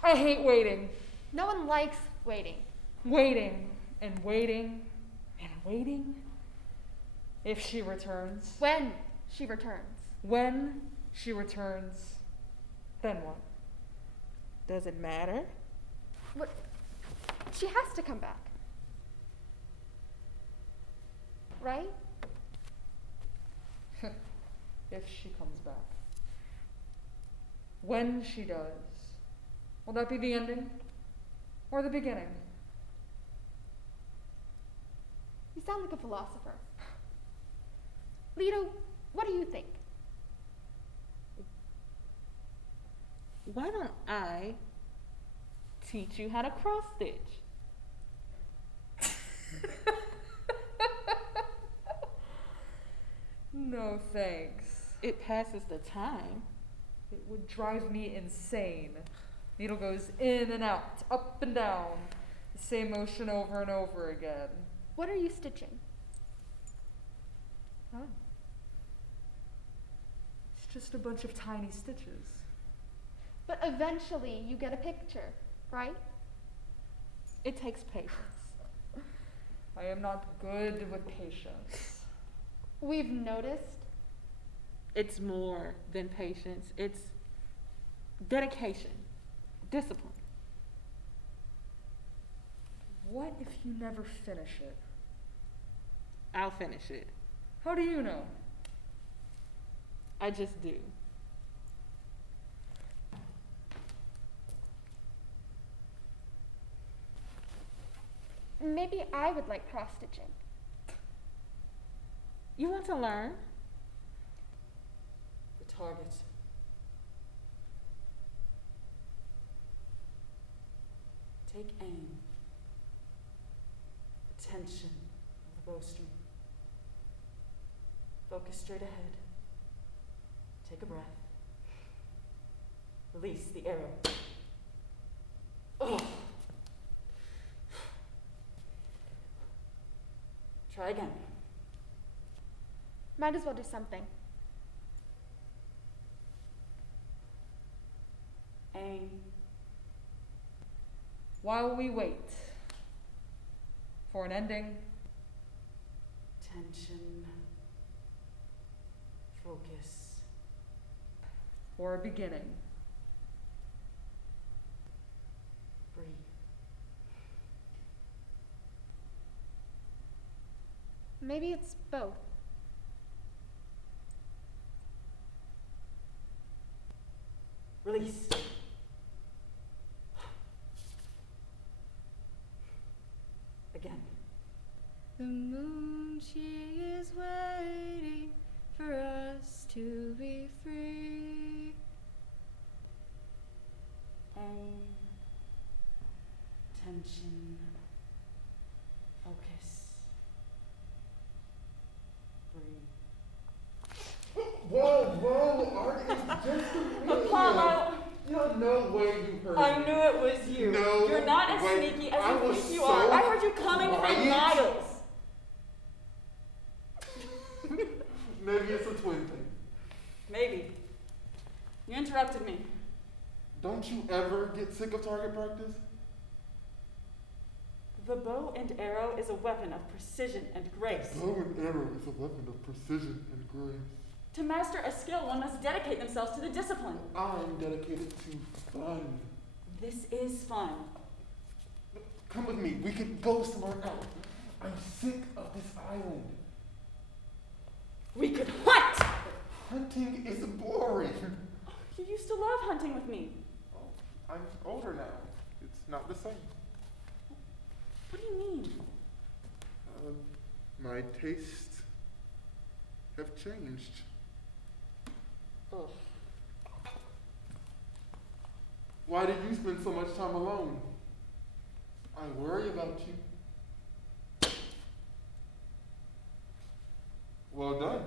I hate waiting. No one likes waiting. Waiting and waiting and waiting. If she returns. When she returns. When she returns, then what? Does it matter? What? She has to come back. Right? If she comes back. When she does. Will that be the ending? Or the beginning? You sound like a philosopher. Lito, what do you think? Why don't I teach you how to cross stitch? No thanks. It passes the time. It would drive me insane. Needle goes in and out, up and down. The same motion over and over again. What are you stitching? Huh? It's just a bunch of tiny stitches. But eventually you get a picture, right? It takes patience. I am not good with patience. We've noticed. It's more than patience. It's dedication, discipline. What if you never finish it? I'll finish it. How do you know? I just do. Maybe I would like cross-stitching. You want to learn? The target. Take aim. Attention of the bowstring. Focus straight ahead. Take a breath. Release the arrow. Oh. Try again. Might as well do something. Aim. While we wait for an ending, tension, focus, for a beginning, breathe. Maybe it's both. Release. Again. The moon, she is waiting for us to be free. Aim. Tension. Focus. Breathe. Whoa, Art, it's just a minute. Apollo! No, no way you heard I me. knew it was you. No You're not as way. sneaky as I you was think you so are. I heard you coming for quiet. miles. Maybe it's a twin thing. Maybe. You interrupted me. Don't you ever get sick of target practice? The bow and arrow is a weapon of precision and grace. Bow and arrow is a weapon of precision and grace. To master a skill, one must dedicate themselves to the discipline. I'm dedicated to fun. This is fun. Come with me. We could go somewhere else. I'm sick of this island. We could hunt! Hunting is boring. You used to love hunting with me. Oh, I'm older now. It's not the same. What do you mean? My tastes have changed. Ugh. Why do you spend so much time alone? I worry about you. Well done.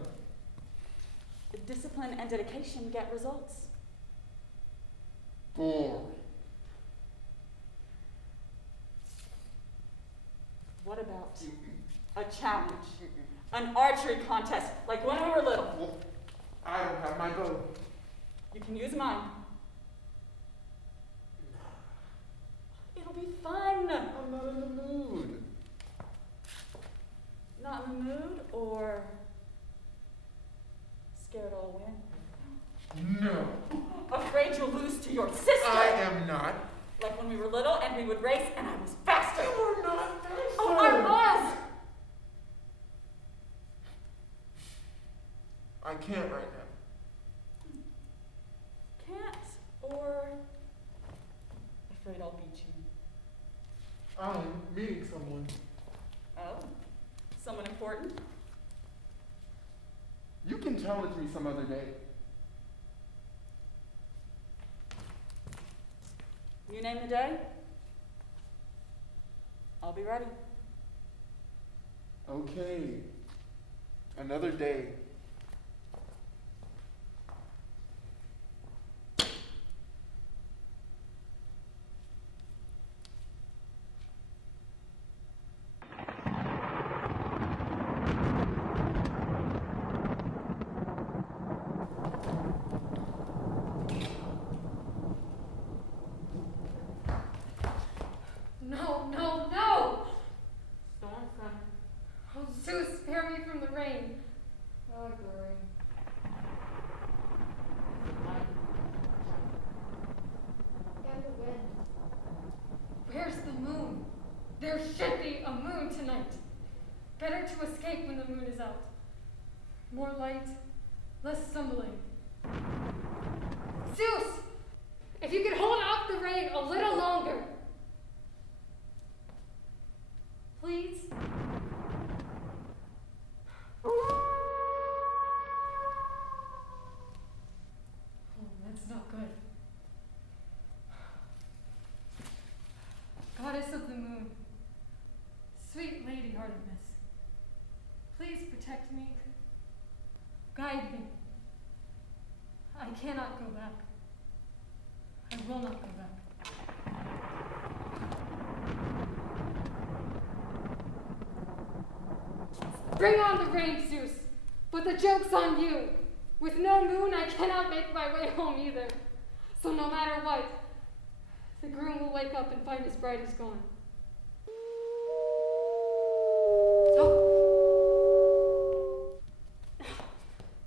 Discipline and dedication get results. Boring. What about a challenge? An archery contest, like when we were little. Well, I don't have my bow. You can use mine. It'll be fun. I'm not in the mood. Not in the mood or scared I'll win? No. Afraid you'll lose to your sister. I am not. Like when we were little and we would race and I was faster. You are not faster. Oh, I was! I can't right now. Can't or afraid I'll beat you. I'm meeting someone. Oh, someone important? You can challenge me some other day. You name the day? I'll be ready. Okay. Another day. No, no, no! Storm's coming. Oh, Zeus, spare me from the rain. I like the rain. And the wind. Where's the moon? There should be a moon tonight. Better to escape when the moon is out. More light, less stumbling. Zeus! If you could hold off the rain a little longer. Please? Oh, that's not good. Goddess of the moon, sweet lady-heartedness, please protect me, guide me. I cannot go back. I will not go back. Bring on the rain, Zeus, but the joke's on you. With no moon, I cannot make my way home either. So no matter what, the groom will wake up and find his bride is gone. Oh.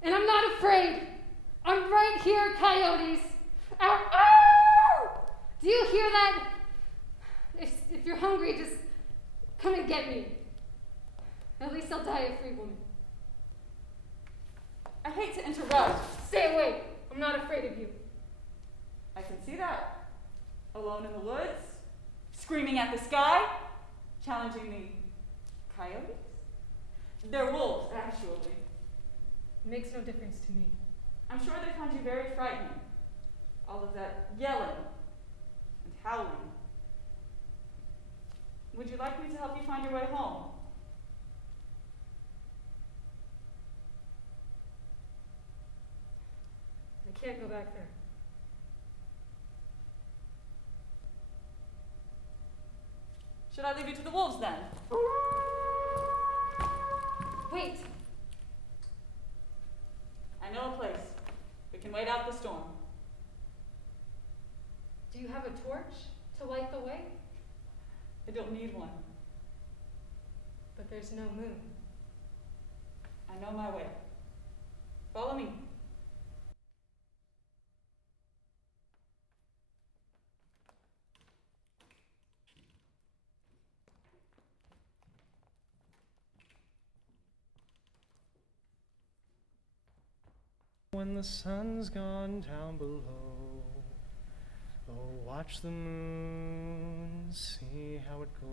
And I'm not afraid. I'm right here, coyotes. Ow, ow! Do you hear that? If you're hungry, just come and get me. At least I'll die a free woman. I hate to interrupt. Stay away. I'm not afraid of you. I can see that. Alone in the woods, screaming at the sky, challenging the coyotes. They're wolves, actually. It makes no difference to me. I'm sure they find you very frightening. All of that yelling and howling. Would you like me to help you find your way home? I can't go back there. Should I leave you to the wolves then? Wait! I know a place. We can wait out the storm. Do you have a torch to light the way? I don't need one. But there's no moon. I know my way. Follow me. When the sun's gone down below, oh, watch the moon, see how it glows.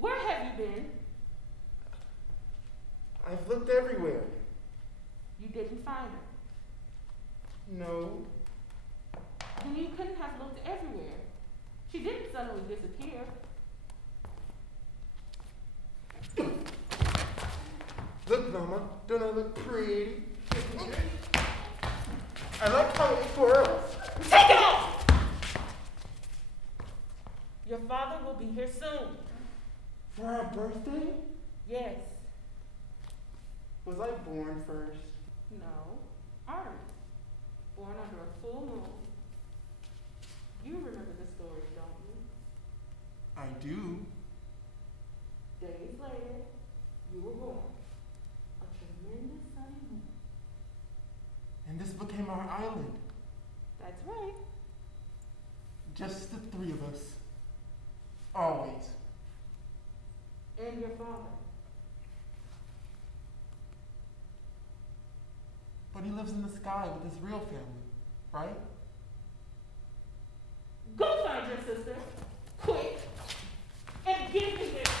Where have you been? I've looked everywhere. You didn't find her. No. Then you couldn't have looked everywhere. She didn't suddenly disappear. Look, Mama, don't I look pretty? I like how it twirls. Take it off! Your father will be here soon. For our birthday? Yes. Was I born first? No. Artemis. Born under a full moon. You remember the story, don't you? I do. Days later, you were born. A tremendous sunny moon. And this became our island. That's right. Just the three of us. Always. And your father. But he lives in the sky with his real family, right? Go find your sister, quick, and give me this.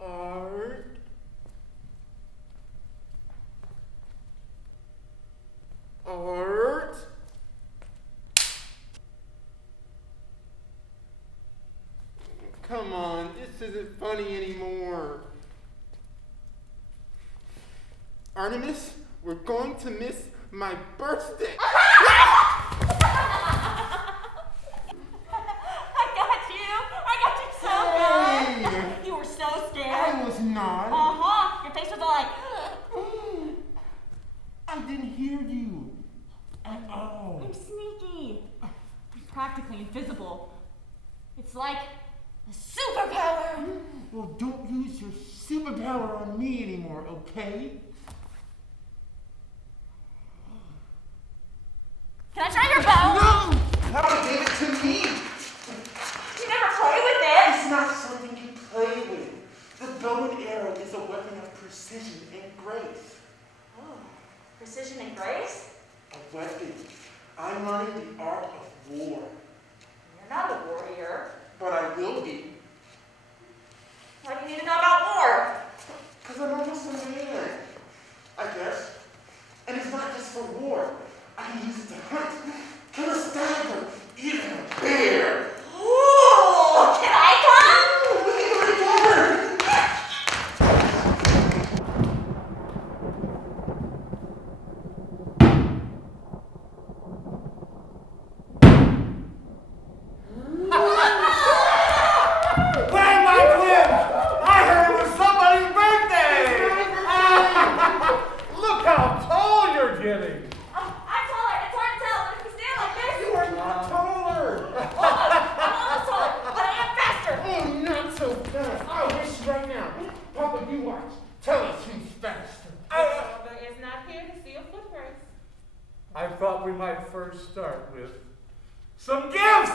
Art. Art. Come on, this isn't funny anymore. Artemis, we're going to miss my birthday. So you were so scared. I was not. Uh-huh. Your face was all like, I didn't hear you at all. I'm sneaky. I'm practically invisible. It's like a superpower. Well, don't use your superpower on me anymore, okay? Can I try your bow? No! Papa gave it to me! You never play with it. It's not something you play with. The bow and arrow is a weapon of precision and grace. Oh, precision and grace? A weapon. I'm learning the art of war. You're not a warrior. But I will be. Why do you need to know about war? Because I'm almost a man, I guess. And it's not just for war. I can use it to hunt, kill a stag, or even a bear. Ooh, can I come? We can do it together. Bang my twins! I heard it was somebody's birthday! Look how tall you're getting! I'm taller. It's hard to tell, but if you stand like this, You are not taller. I'm almost taller, but I am faster. Oh, not so fast. I'll wish right now. Papa, you watch. Tell us who's faster. Father is not here to see a foot race. I thought we might first start with some gifts! Yes!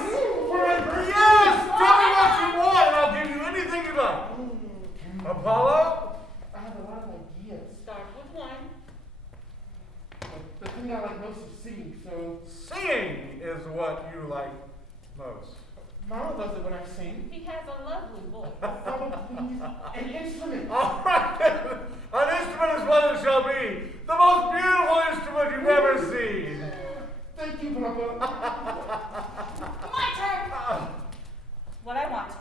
Tell me what you want and I'll give you anything you like. Apollo? I have a lot of ideas. Start with one. But the thing I like most is singing, so Singing is what you like most. Mama loves it when I sing. He has a lovely voice. Papa, please, an instrument. All right, an instrument is what it shall be. The most beautiful instrument you've ever seen. Thank you, Papa. My turn. What I want,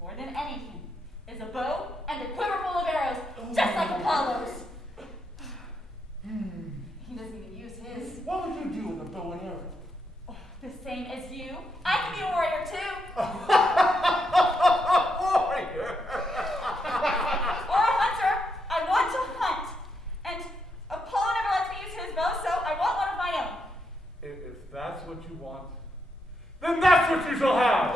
more than anything, is a bow and a quiver full of arrows, just like Apollo's. He doesn't even use his. What would you do with a bow and arrow? The same as you. I can be a warrior too. Warrior. Or a hunter. I want to hunt. And Apollo never lets me use his bow, so I want one of my own. If that's what you want, then that's what you shall have.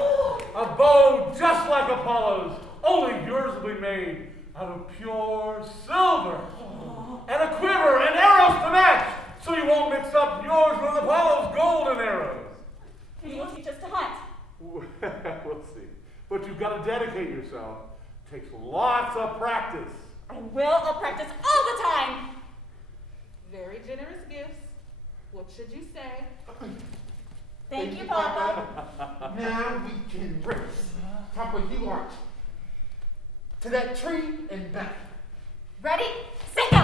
A bow just like Apollo's, only yours will be made out of pure silver. And a quiver and arrows to match, so you won't mix up yours with Apollo's golden arrows. And you will teach us to hunt. We'll see. But you've got to dedicate yourself. Takes lots of practice. I will. I'll practice all the time. Very generous gifts. What should you say? Thank you, Papa. Now we can race. Papa, you are to that tree and back. Ready? Set, go!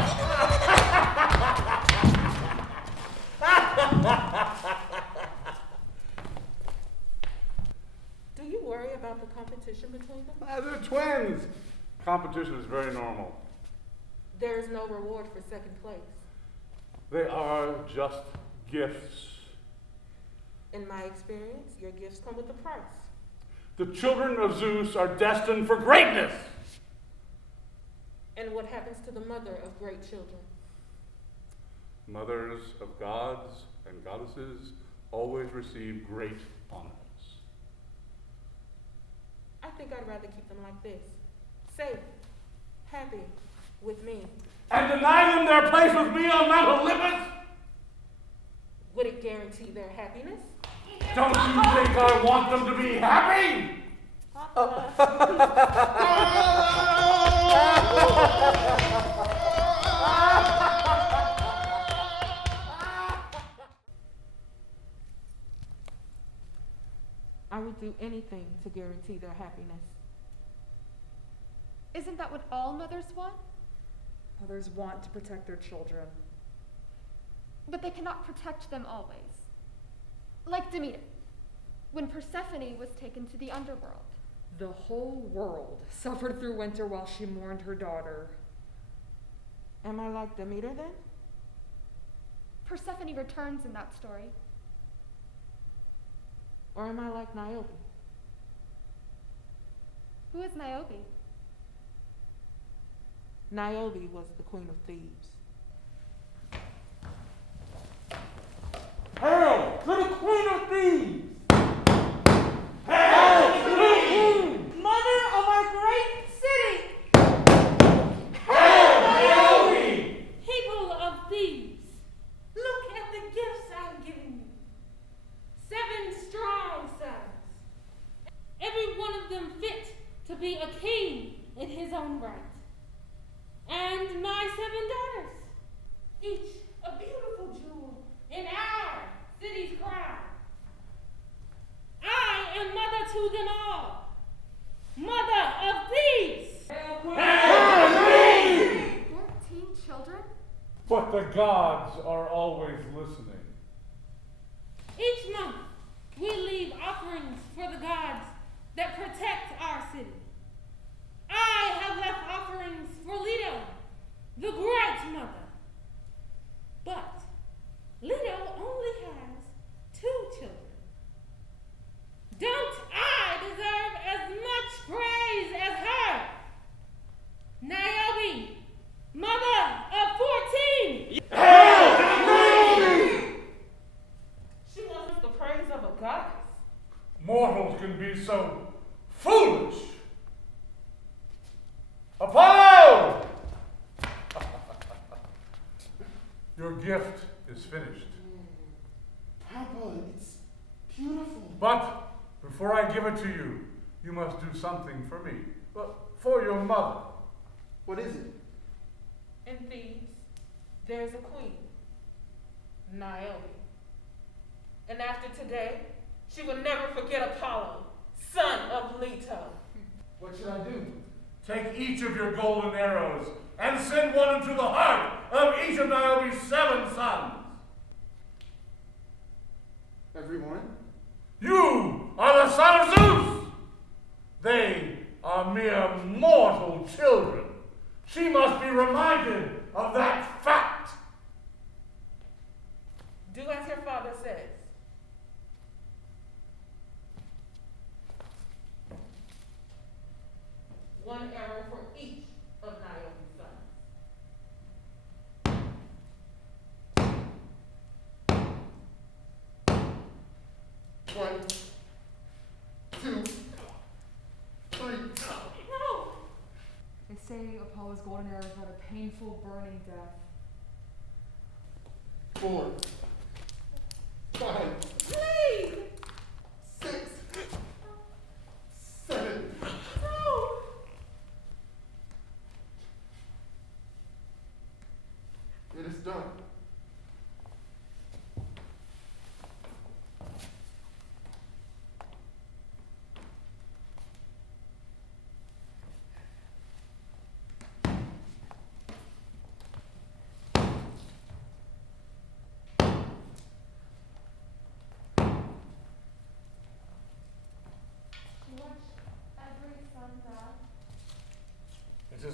Do you worry about the competition between them? They're twins. Competition is very normal. There is no reward for second place. They are just gifts. In my experience, your gifts come with a price. The children of Zeus are destined for greatness. And what happens to the mother of great children? Mothers of gods and goddesses always receive great honors. I think I'd rather keep them like this. Safe, happy, with me. And deny them their place with me on Mount Olympus? Would it guarantee their happiness? Don't you think I want them to be happy? I would do anything to guarantee their happiness. Isn't that what all mothers want? Mothers want to protect their children. But they cannot protect them always. Like Demeter, when Persephone was taken to the underworld. The whole world suffered through winter while she mourned her daughter. Am I like Demeter then? Persephone returns in that story. Or am I like Niobe? Who is Niobe? Niobe was the queen of Thebes. Hail to the queen of Thebes! Hail to the queen! Mother of our great city! Hail, Niobe! People of Thebes, look at the gifts I'm giving you. 7 strong sons, every one of them fit to be a king in his own right. And my 7 daughters, each a beautiful jewel in our city's crown. I am mother to them all, mother of Thebes. 14 children? But the gods are always listening. Each month, we leave offerings for the gods that protect our city. I have left offerings for Leto, the great mother. But Leto only has 2 children. Don't I deserve as much praise as her? Niobe, mother of 14. She wants the praise of a goddess. Mortals can be so foolish. Apollo! Your gift is finished. Papa, it's beautiful. But before I give it to you, you must do something for me. Well, for your mother. What is it? In Thebes, there's a queen, Niobe. And after today, she will never forget Apollo, son of Leto. What should I do? Take each of your golden arrows and send one into the heart of each of Niobe's 7 sons. Everyone? You are the son of Zeus. They are mere mortal children. She must be reminded of that fact. Do as her father says. One arrow for each of Niobe's sons. 1, 2, 3. No! They say Apollo's golden arrows had a painful, burning death. 4, 5, Please! 6,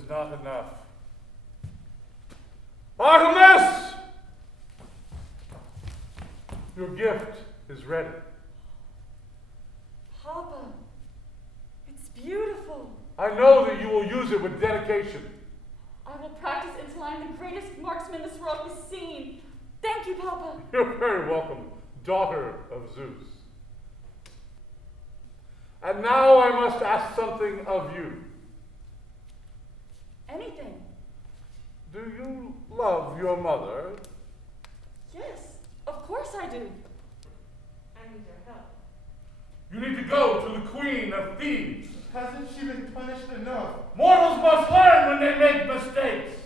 is not enough. Artemis! Your gift is ready. Papa, it's beautiful. I know that you will use it with dedication. I will practice until I am the greatest marksman this world has seen. Thank you, Papa. You're very welcome, daughter of Zeus. And now I must ask something of you. Anything. Do you love your mother? Yes, of course I do. I need your help. You need to go to the Queen of Thebes. Hasn't she been punished enough? Mortals must learn when they make mistakes.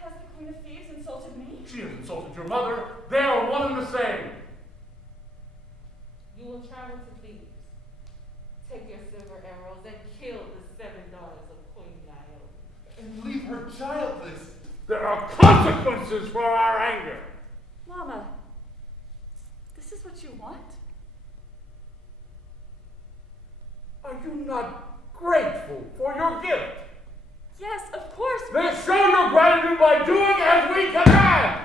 Has the Queen of Thebes insulted me? She has insulted your mother. They are one and the same. You will travel to Thebes. Take your silver arrows and kill the 7 daughters of Queen Niobe. And leave her childless. There are consequences for our anger. Mama, this is what you want? Are you not grateful for your gift? Yes, of course. Then show your gratitude by doing as we command.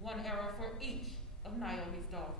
1 arrow for each of Niobe's daughters.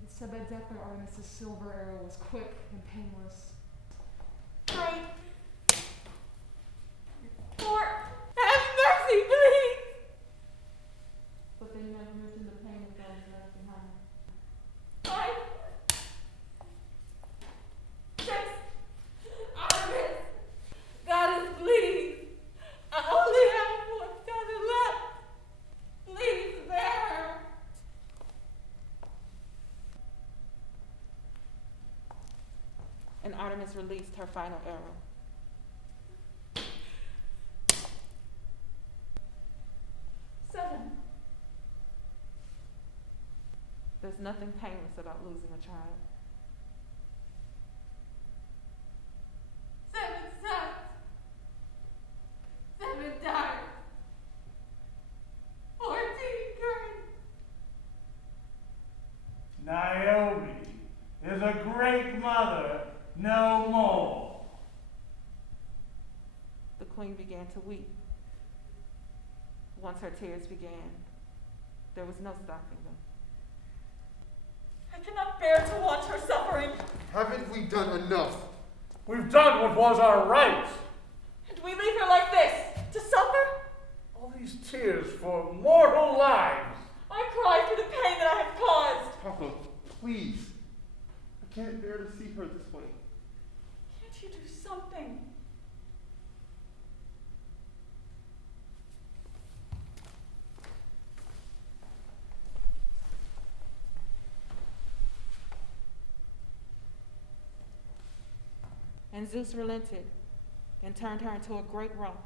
The Sebed death by Artemis' silver arrow was quick and painless. 3, 4. Have mercy, please. But they never mentioned the pain of those left behind. 5, 6. Artemis, God is pleased. I only have 1 daughter left. Please bear her. And Artemis released her final arrow. 7. There's nothing painless about losing a child. 7 sons. 7 daughters. 14 girls. Niobe is a great mother no more. The queen began to weep. Once her tears began, there was no stopping them. I cannot bear to watch her suffering. Haven't we done enough? We've done what was our right. And we leave her like this, to suffer? All these tears for mortal lives. I cry for the pain that I have caused. Papa, please. I can't bear to see her this way. Can't you do something? And Zeus relented and turned her into a great rock.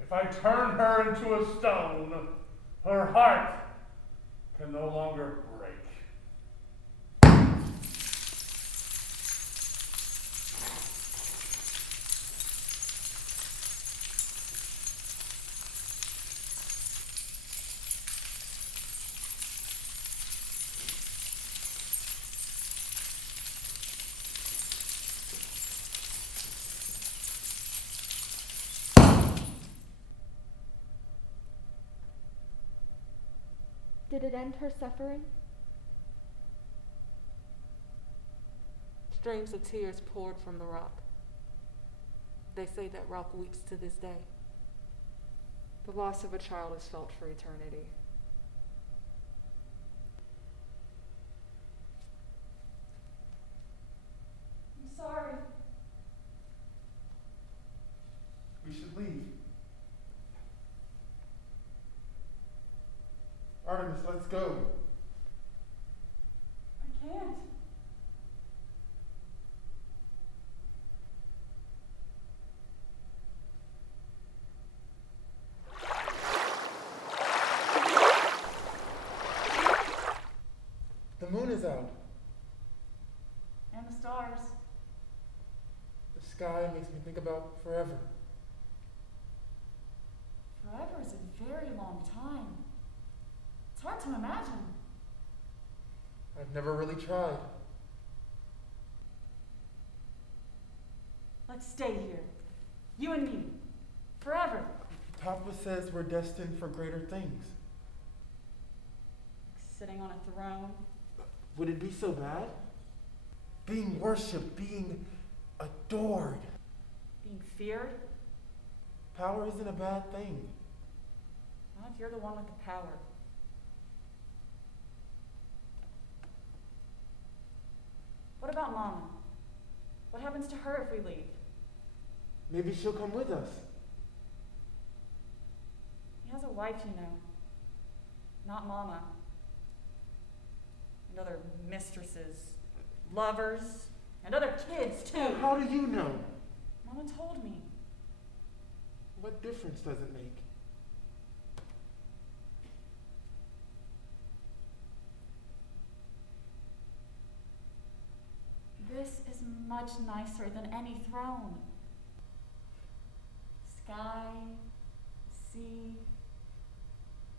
If I turn her into a stone, her heart can no longer break. Did it end her suffering? Streams of tears poured from the rock. They say that rock weeps to this day. The loss of a child is felt for eternity. I'm sorry. We should leave. Artemis, let's go. I can't. The moon is out. And the stars. The sky makes me think about forever. Forever is a very long time. It's hard to imagine. I've never really tried. Let's stay here. You and me. Forever. Papa says we're destined for greater things. Sitting on a throne. Would it be so bad? Being worshipped, being adored. Being feared. Power isn't a bad thing. Not if you're the one with the power. What about Mama? What happens to her if we leave? Maybe she'll come with us. He has a wife, you know. Not Mama. And other mistresses, lovers, and other kids, too. How do you know? Mama told me. What difference does it make? This is much nicer than any throne. Sky, sea,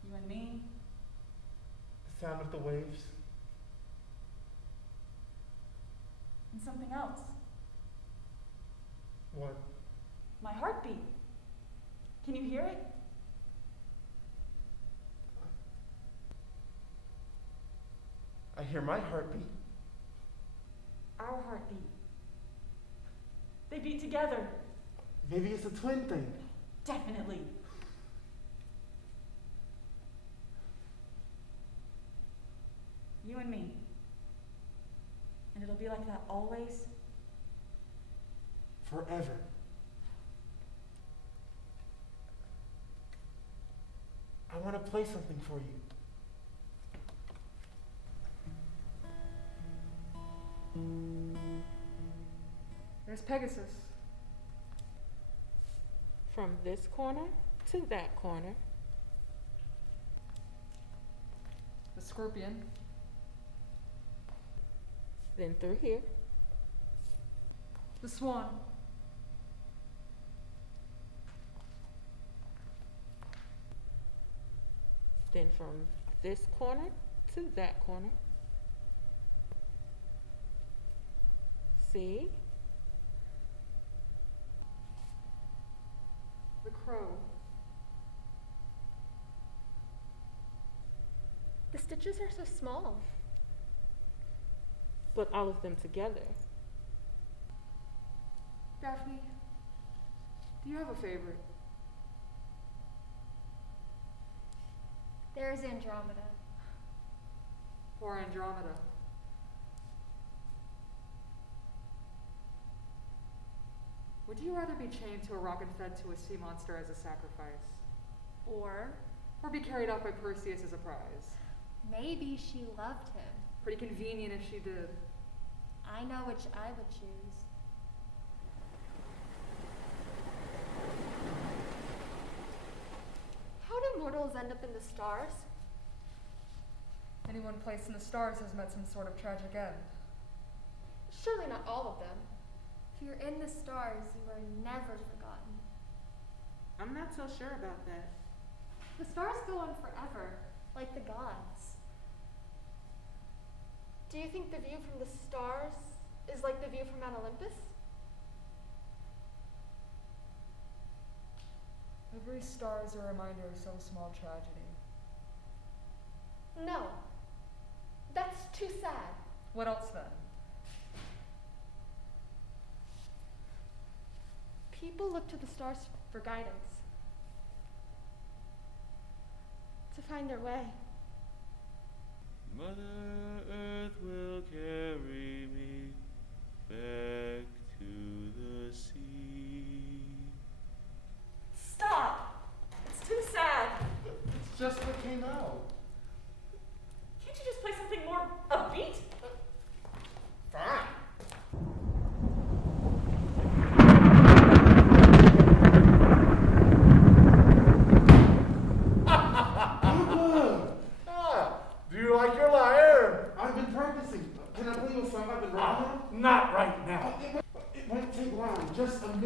you and me. The sound of the waves. And something else. What? My heartbeat. Can you hear it? I hear my heartbeat. Our heartbeat. They beat together. Maybe it's a twin thing. Definitely. You and me. And it'll be like that always. Forever. I want to play something for you. There's Pegasus. From this corner to that corner. The Scorpion. Then through here. The Swan. Then from this corner to that corner. See? The Crow. The stitches are so small. Put all of them together. Daphne, do you have a favorite? There's Andromeda. Or Andromeda? Would you rather be chained to a rock and fed to a sea monster as a sacrifice? Or Or be carried off by Perseus as a prize? maybe she loved him. Pretty convenient if she did. I know which I would choose. How do mortals end up in the stars? Anyone placed in the stars has met some sort of tragic end. Surely not all of them. If you're in the stars, you are never forgotten. I'm not so sure about that. The stars go on forever, like the gods. Do you think the view from the stars is like the view from Mount Olympus? Every star is a reminder of some small tragedy. No. That's too sad. What else then? People look to the stars for guidance. To find their way. Mother Earth will carry me back to the sea. Stop! It's too sad. It's just what came out. Can't you just play something more upbeat? Fine.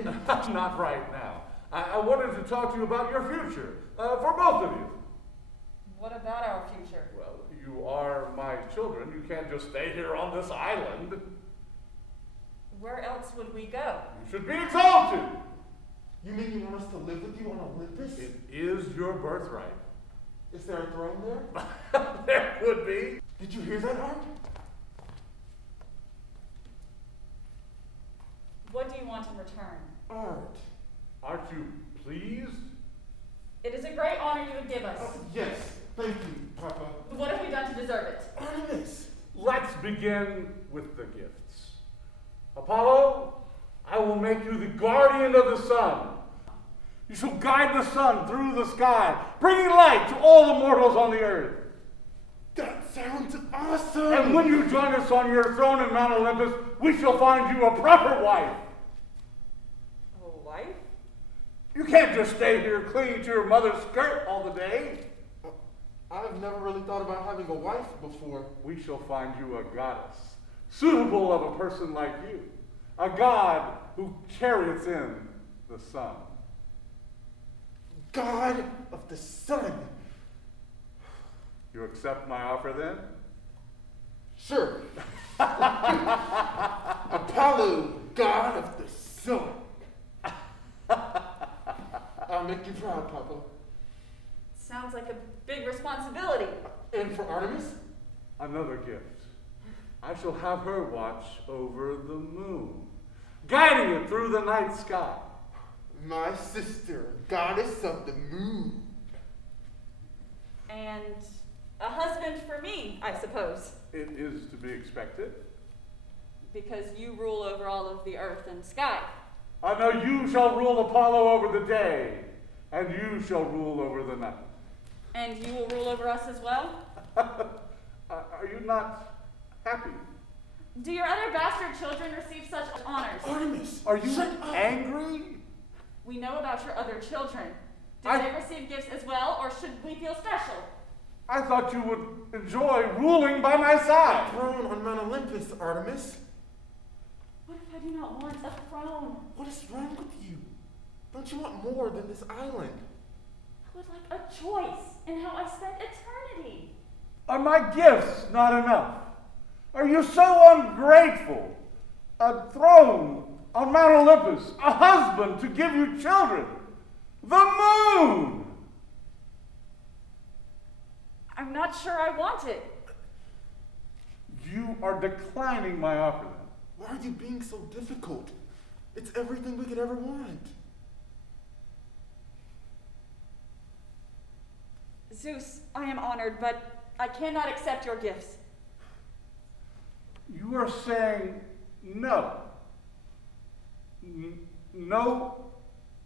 Not right now. I wanted to talk to you about your future, for both of you. What about our future? Well, you are my children. You can't just stay here on this island. Where else would we go? You should be exalted. You mean you want us to live with you on Olympus? It is your birthright. Is there a throne there? There could be. Did you hear that, Art? What do you want in return? Art. Aren't you pleased? It is a great honor you would give us. Yes, thank you, Papa. What have we done to deserve it? Artemis! Let's begin with the gifts. Apollo, I will make you the guardian of the sun. You shall guide the sun through the sky, bringing light to all the mortals on the earth. That sounds awesome! And when you join us on your throne in Mount Olympus, we shall find you a proper wife. A wife? You can't just stay here clinging to your mother's skirt all the day. I've never really thought about having a wife before. We shall find you a goddess, suitable of a person like you, a god who chariots in the sun. God of the sun! You accept my offer then? Sure. Apollo, god of the sun. I'll make you proud, Papa. Sounds like a big responsibility. And for Artemis? Another gift. I shall have her watch over the moon, guiding it through the night sky. My sister, goddess of the moon. And a husband for me, I suppose. It is to be expected. Because you rule over all of the earth and sky. No, you shall rule Apollo over the day, and you shall rule over the night. And you will rule over us as well? Are you not happy? Do your other bastard children receive such honors? Artemis! Are you shut up. angry? We know about your other children. Do I- they receive gifts as well, or should we feel special? I thought you would enjoy ruling by my side. Throne on Mount Olympus, Artemis. What if I do not want a throne? What is wrong with you? Don't you want more than this island? I would like a choice in how I spend eternity. Are my gifts not enough? Are you so ungrateful? A throne on Mount Olympus, a husband to give you children, the moon. I'm not sure I want it. You are declining my offer then. Why are you being so difficult? It's everything we could ever want. Zeus, I am honored, but I cannot accept your gifts. You are saying no. No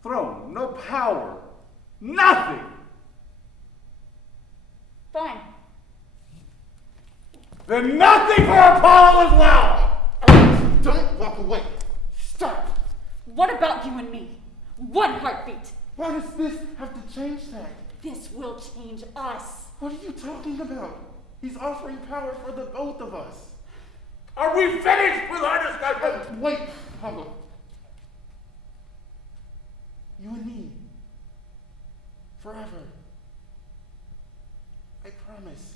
throne, no power, nothing. Fine. Then nothing for Apollo as well. Artemis, don't walk away. Stop. What about you and me? One heartbeat. Why does this have to change that? This will change us. What are you talking about? He's offering power for the both of us. Are we finished with our discussion? Wait, Pablo. You and me. Forever. I promise.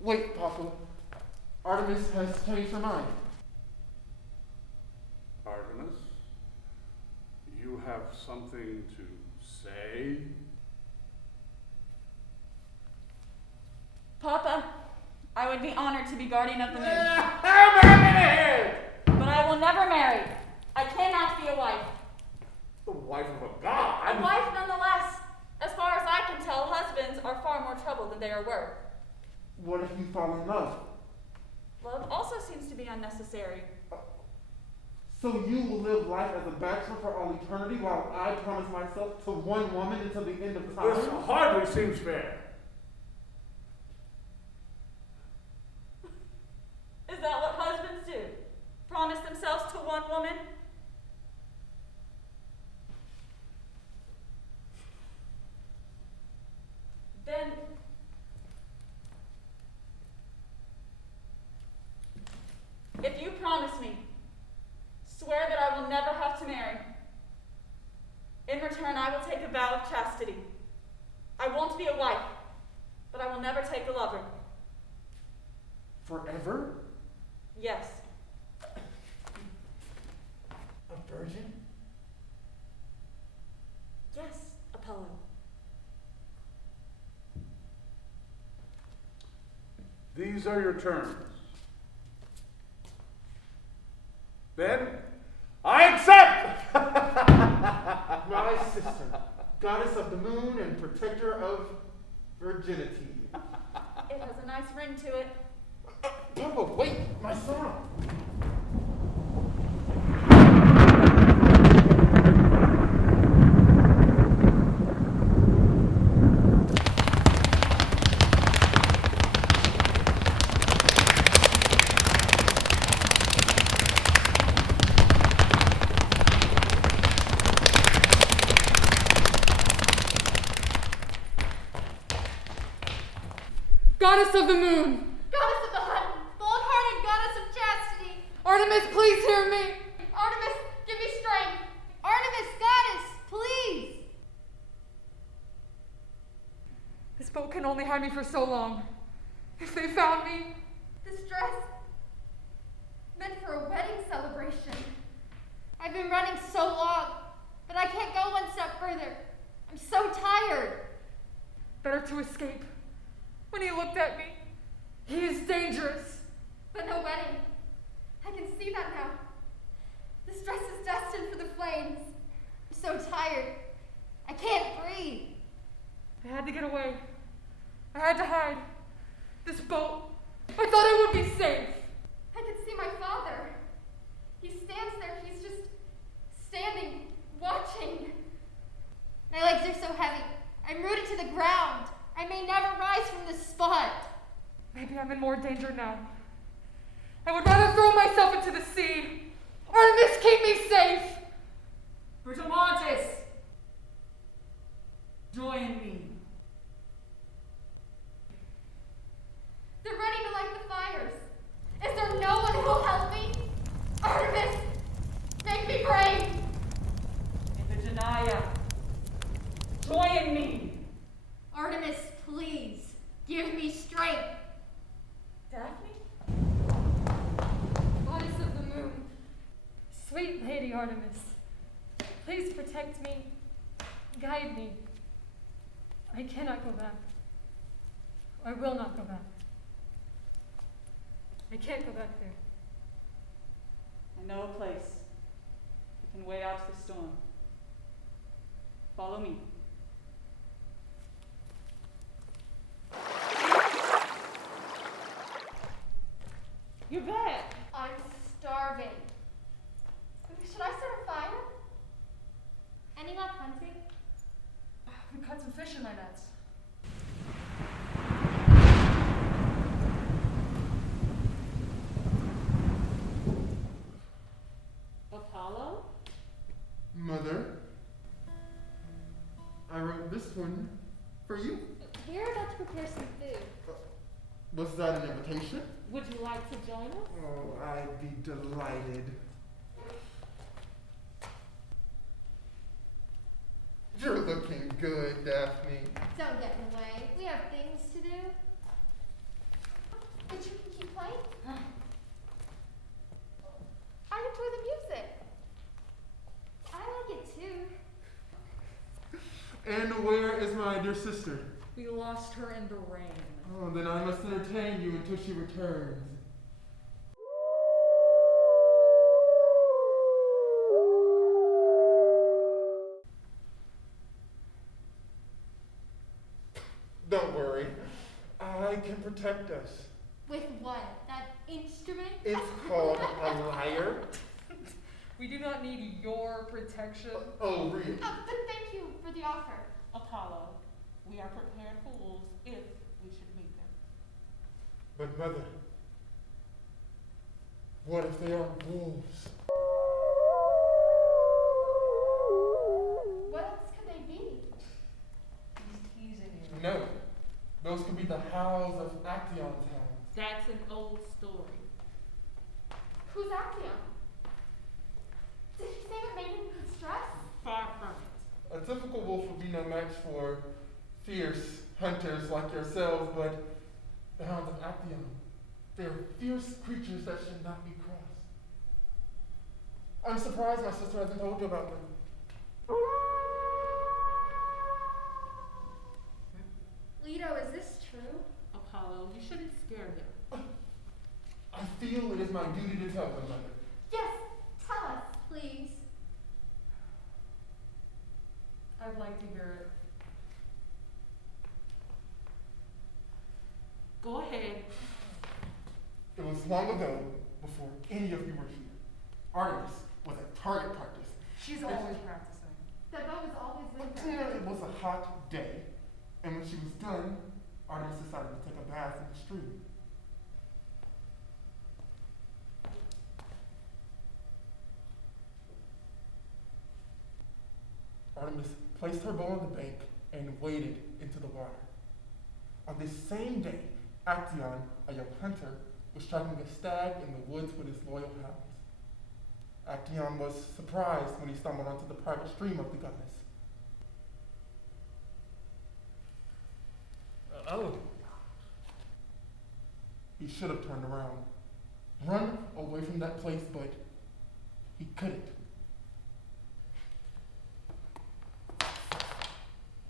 Wait, Papa. Artemis has changed her mind. Artemis, you have something to say? Papa, I would be honored to be guardian of the moon. Amen! But I will never marry. I cannot be a wife. The wife of a god? A wife nonetheless. As far as I can tell, husbands are far more trouble than they are worth. What if you fall in love? Love also seems to be unnecessary. So you will live life as a bachelor for all eternity while I promise myself to one woman until the end of time? This hardly seems fair. Is that what husbands do? Promise themselves to one woman? Then want to be a wife, but I will never take a lover. Forever? Yes. A virgin? Yes, Apollo. These are your terms. Then, I accept! My sister, goddess of the moon and protector of virginity. It has a nice ring to it. Papa, wait, my song. Goddess of the moon! Goddess of the hunt, bold-hearted goddess of chastity. Artemis, please hear me! Artemis, give me strength. Artemis, goddess, please. This boat can only hide me for so long. If they found me, This dress, meant for a wedding celebration. I've been running so long, but I can't go one step further. I'm so tired. better to escape. When he looked at me, he is dangerous. But no wedding. I can see that now. This dress is destined for the flames. I'm so tired. I can't breathe. I had to get away. I had to hide. This boat, I thought I would be safe. I can see my father. He stands there. He's just standing, watching. My legs are so heavy. I'm rooted to the ground. I may never rise from this spot. Maybe I'm in more danger now. I would rather throw myself into the sea. Artemis, keep me safe. Brutamontes, join me. They're ready to light the fires. Is there no one who will help me? Artemis, make me brave. Iphigenia, join me. Artemis, please, give me strength. Daphne? Goddess of the moon, sweet Lady Artemis, please protect me, guide me. I cannot go back. I will not go back. I can't go back there. I know a place. We can wade out to the storm. Follow me. You're back. I'm starving. Should I start a fire? Any luck hunting? We caught some fish in my nets. Apollo? Mother, I wrote this one for you. We're about to prepare some food. Was that an invitation? Would you like to join us? Oh, I'd be delighted. You're looking good, Daphne. Don't get in the way. We have things to do. But you can keep playing. I enjoy the music. I like it too. And where is my dear sister? We lost her in the rain. Oh, then I must entertain you until she returns. Don't worry. I can protect us. With what? That instrument? It's called a lyre. We do not need your protection. Oh, really? But thank you for the offer. Apollo, we are prepared for wolves if we should meet them. But mother, what if they are wolves? What else could they be? He's teasing you. No, those could be the howls of Actaeon's hounds. That's an old story. Who's Actaeon? Did he say what made him in distress? Far from it. A typical wolf would be no match for fierce hunters like yourselves, but the hounds of Actaeon. They are fierce creatures that should not be crossed. I'm surprised my sister hasn't told you about them. Leto, is this true? Apollo, you shouldn't scare them. I feel it is my duty to tell them, Mother. Yes, tell us, please. I'd like to hear it. Go ahead. It was long ago, before any of you were here. Artemis was at target practice. She's always practicing. That boat was always with her. It was a hot day, and when she was done, Artemis decided to take a bath in the stream. Artemis placed her bow on the bank and waded into the water. On this same day, Actaeon, a young hunter, was tracking a stag in the woods with his loyal hounds. Actaeon was surprised when he stumbled onto the private stream of the goddess. Oh. He should have turned around, run away from that place, but he couldn't.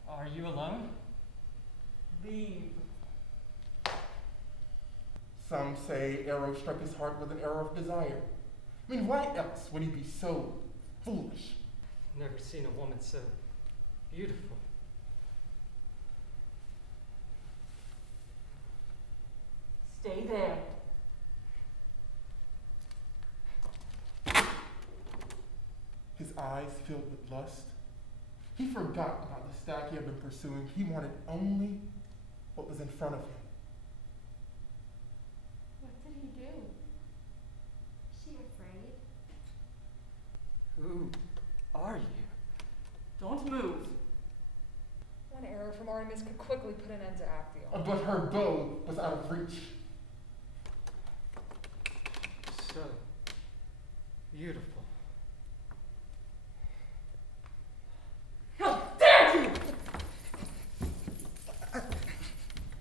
Are you alone? Leave. Some say Arrow struck his heart with an arrow of desire. I mean, why else would he be so foolish? Never seen a woman so beautiful. Stay there. His eyes filled with lust. He forgot about the stag he had been pursuing. He wanted only what was in front of him. What did he do? Is she afraid? Who are you? Don't move. One arrow from Artemis could quickly put an end to Actaeon. But her bow was out of reach. So beautiful. How dare you!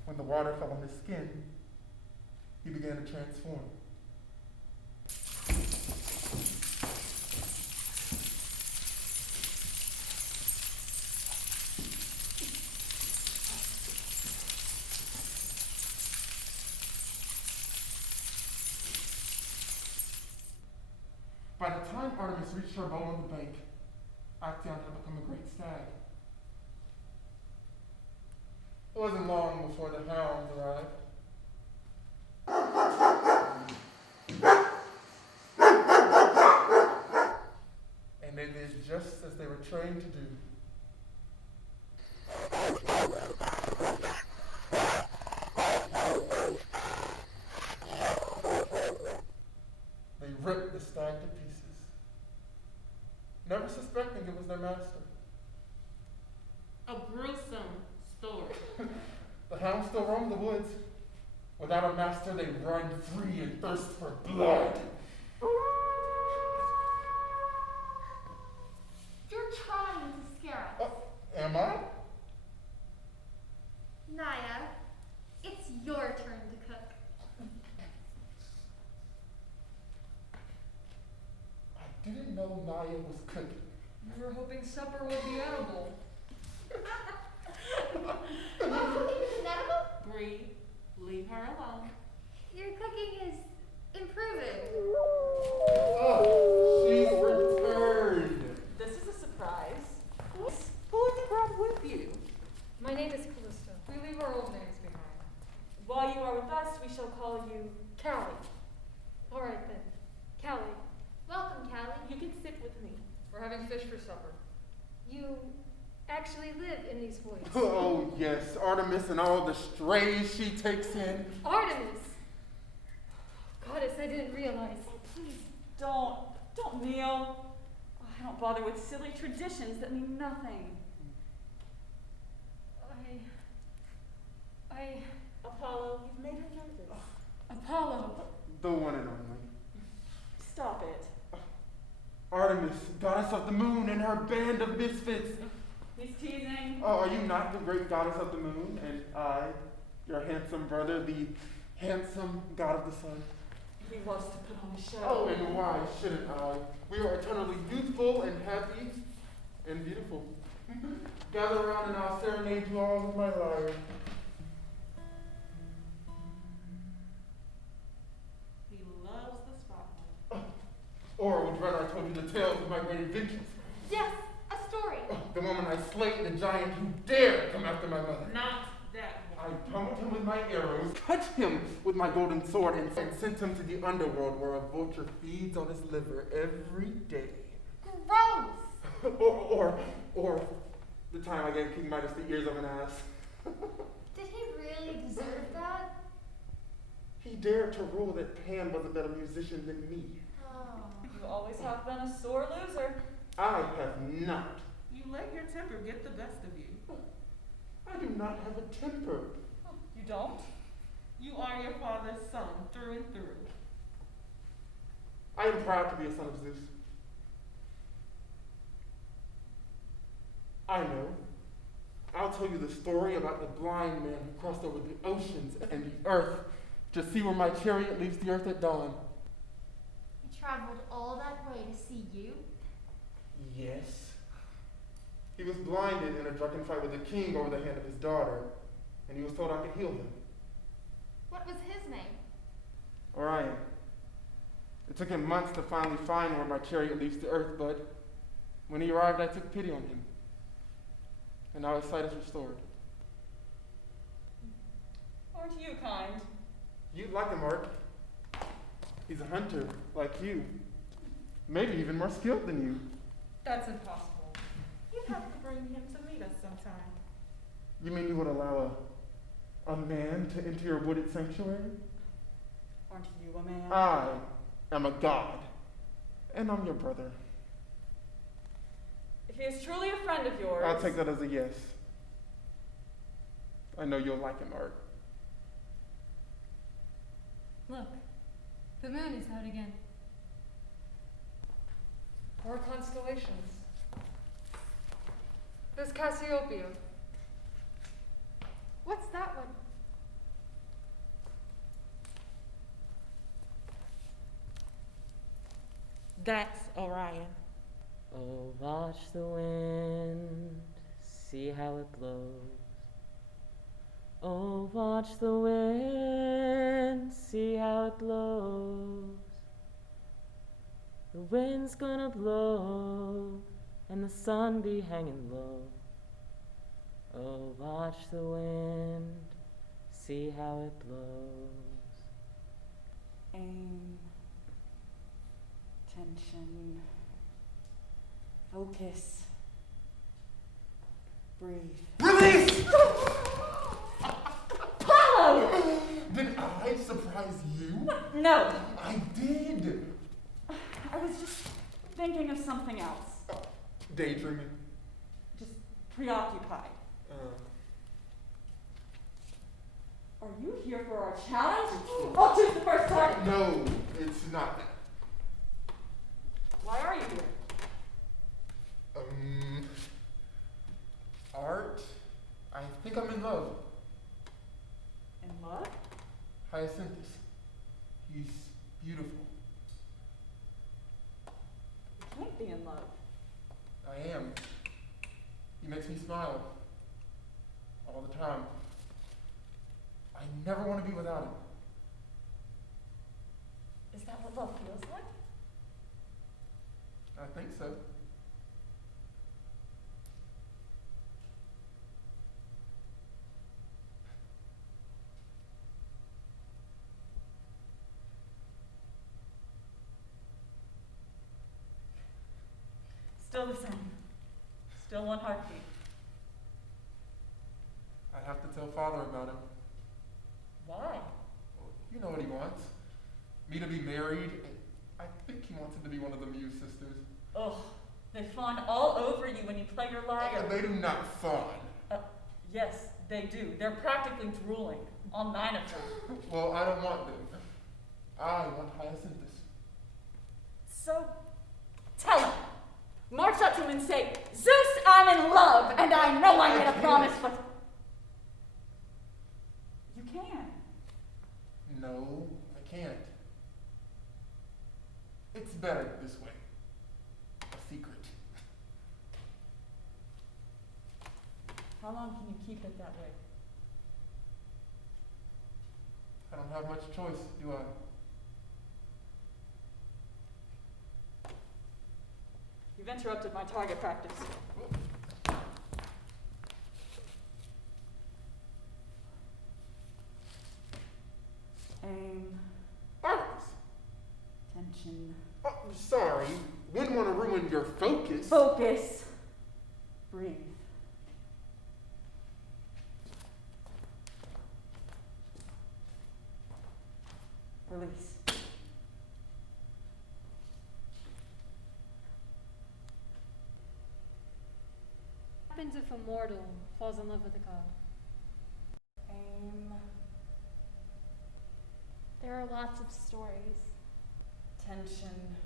When the water fell on his skin, he began to transform. By the time Artemis reached her bow on the bank, Actaeon had become a great stag. It wasn't long before the hounds arrived. And they did just as they were trained to do. They ripped the stag to pieces, never suspecting it was their master. A gruesome story. The hounds still roam the woods. Without a master, they run free and thirst for blood. You're trying to scare us. Am I? Naya, it's your turn to cook. I didn't know Naya was cooking. We were hoping supper would be edible. My cooking is inedible? Bree, leave her alone. Your cooking is improving. Oh, she's returned. This is a surprise. Who have you brought with you? My name is Callista. We leave our old names behind. While you are with us, we shall call you Callie. All right then. Callie, Welcome, Callie. You can sit with me. We're having fish for supper. you actually live in these woods. Oh, yes, Artemis and all the strays she takes in. Artemis! Goddess, I didn't realize. Please don't kneel. I don't bother with silly traditions that mean nothing. I... Apollo, you've made her nervous. Apollo. The one and only. Stop it. Artemis, goddess of the moon, and her band of misfits. He's teasing. Are you not the great goddess of the moon, and I, your handsome brother, the handsome god of the sun? He loves to put on a show. Oh, and why shouldn't I? We are eternally youthful and happy and beautiful. Gather around and I'll serenade you all with my lyre. He loves the spotlight. Or would rather I told you the tales of my great adventures. Yes, a story. The moment I slayed the giant who dared come after my mother. Not that I one. pummeled him with my arrows, cut him with my golden sword, and sent him to the underworld where a vulture feeds on his liver every day. Gross. or the time I gave King Midas the ears of an ass. Did he really deserve that? He dared to rule that Pan was a better musician than me. Oh. You always have been a sore loser. I have not. You let your temper get the best of you. I do not have a temper. You don't? You are your father's son through and through. I am proud to be a son of Zeus. I know. I'll tell you the story about the blind man who crossed over the oceans and the earth to see where my chariot leaves the earth at dawn. He traveled all that way to see you? Yes. He was blinded in a drunken fight with the king over the hand of his daughter, and he was told I could heal him. What was his name? Orion. It took him months to finally find where my chariot leaves the earth, but when he arrived, I took pity on him. And now his sight is restored. Aren't you kind? You'd like him, Art. He's a hunter, like you. Maybe even more skilled than you. That's impossible. You'd have to bring him to meet us sometime. You mean you would allow a man to enter your wooded sanctuary? Aren't you a man? I am a god, and I'm your brother. If he is truly a friend of yours. I'll take that as a yes. I know you'll like him, Art. Look, the moon is out again. More constellations. There's Cassiopeia. What's that one? That's Orion. Oh, watch the wind, see how it blows. Oh, watch the wind, see how it blows. The wind's gonna blow, and the sun be hanging low. Oh, watch the wind, see how it blows. Aim. Tension. Focus. Breathe. Release! Apollo! Did I surprise you? No. I did. I was just thinking of something else. Daydreaming. Just preoccupied. Are you here for our challenge? I'll choose the first target. No, it's not that. Why are you here? Art? I think I'm in love. In love? Hyacinthus. He's beautiful. You can't be in love. I am. He makes me smile. All the time. I never want to be without him. Is that what love feels like? I think so. Still the same. Still one heartbeat. I have to tell Father about him. Why? Well, you know what he wants. Me to be married. I think he wants it to be one of the Muse sisters. Ugh. They fawn all over you when you play your lyre. They do not fawn. Yes, they do. They're practically drooling. All 9 of them. Well, I don't want them. I want Hyacinthus. So, tell him. March up to him and say, Zeus, I'm in love, and I know I made a promise, but... You can. No, I can't. It's better this way. A secret. How long can you keep it that way? I don't have much choice, do I? You've interrupted my target practice. Aim. Arms! Tension. Oh, sorry. Wouldn't want to ruin your focus. Focus. Breathe. Release. What happens if a mortal falls in love with a god? Aim. There are lots of stories. Tension.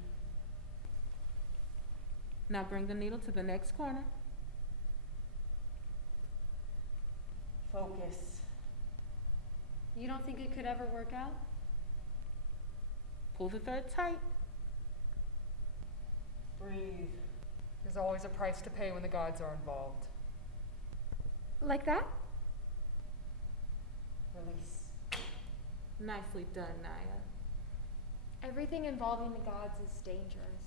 Now bring the needle to the next corner. Focus. You don't think it could ever work out? Pull the thread tight. Breathe. There's always a price to pay when the gods are involved. Like that? Release. Nicely done, Naya. Everything involving the gods is dangerous.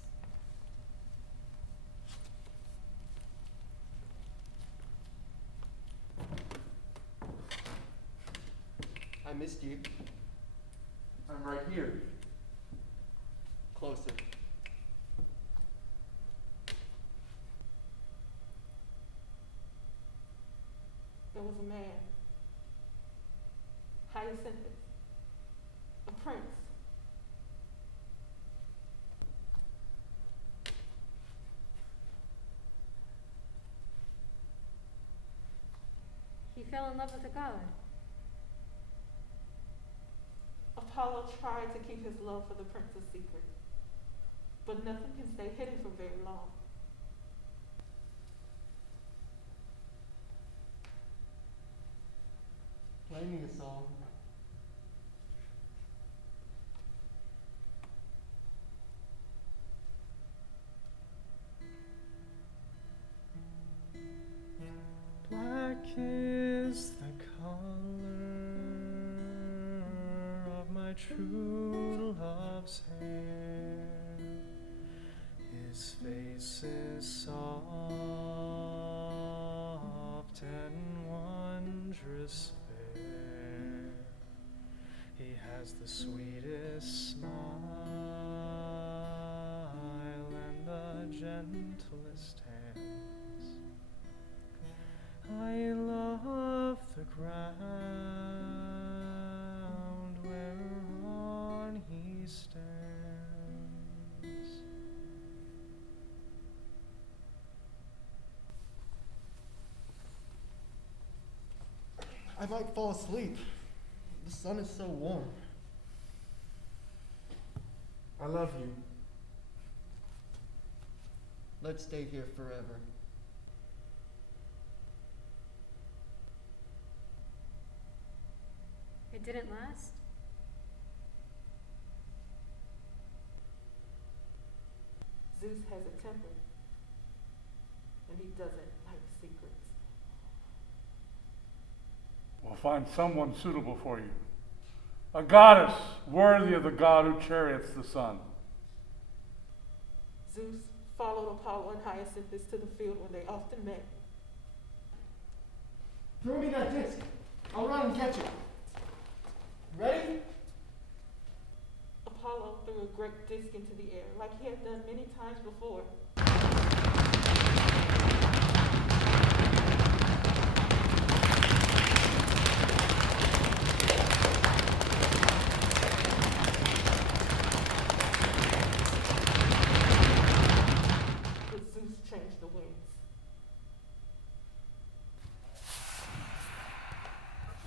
I missed you. I'm right here. Closer. There was a man, Hyacinthus, a prince. He fell in love with a god. Apollo tried to keep his love for the prince a secret, but nothing can stay hidden for very long. Play me a song. Black is the color of my true love's hair. His face is soft and wondrous fair. He has the sweetest smile and the gentlest hands. I love the ground whereon he stands. I might fall asleep. The sun is so warm. I love you. Let's stay here forever. It didn't last? Zeus has a temper, and he doesn't like secrets. We'll find someone suitable for you. A goddess worthy of the god who chariots the sun. Zeus followed Apollo and Hyacinthus to the field where they often met. Throw me that disc. I'll run and catch it. Ready? Apollo threw a great disc into the air, like he had done many times before. But Zeus changed the winds.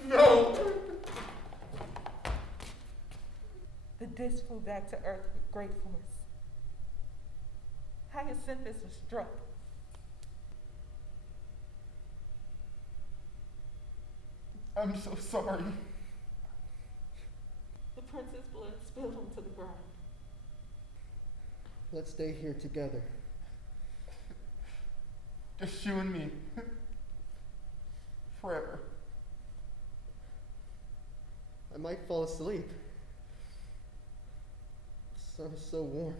No! The disc flew back to Earth with great force. Hyacinthus was struck. I'm so sorry. The prince's blood spilled onto the ground. Let's stay here together. Just you and me. Forever. I might fall asleep. The sun is so warm.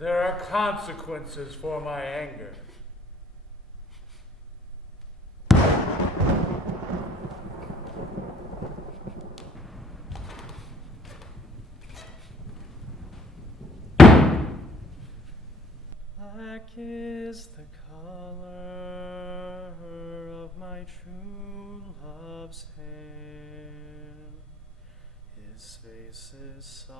There are consequences for my anger. Black is the color of my true love's hair. His face is soft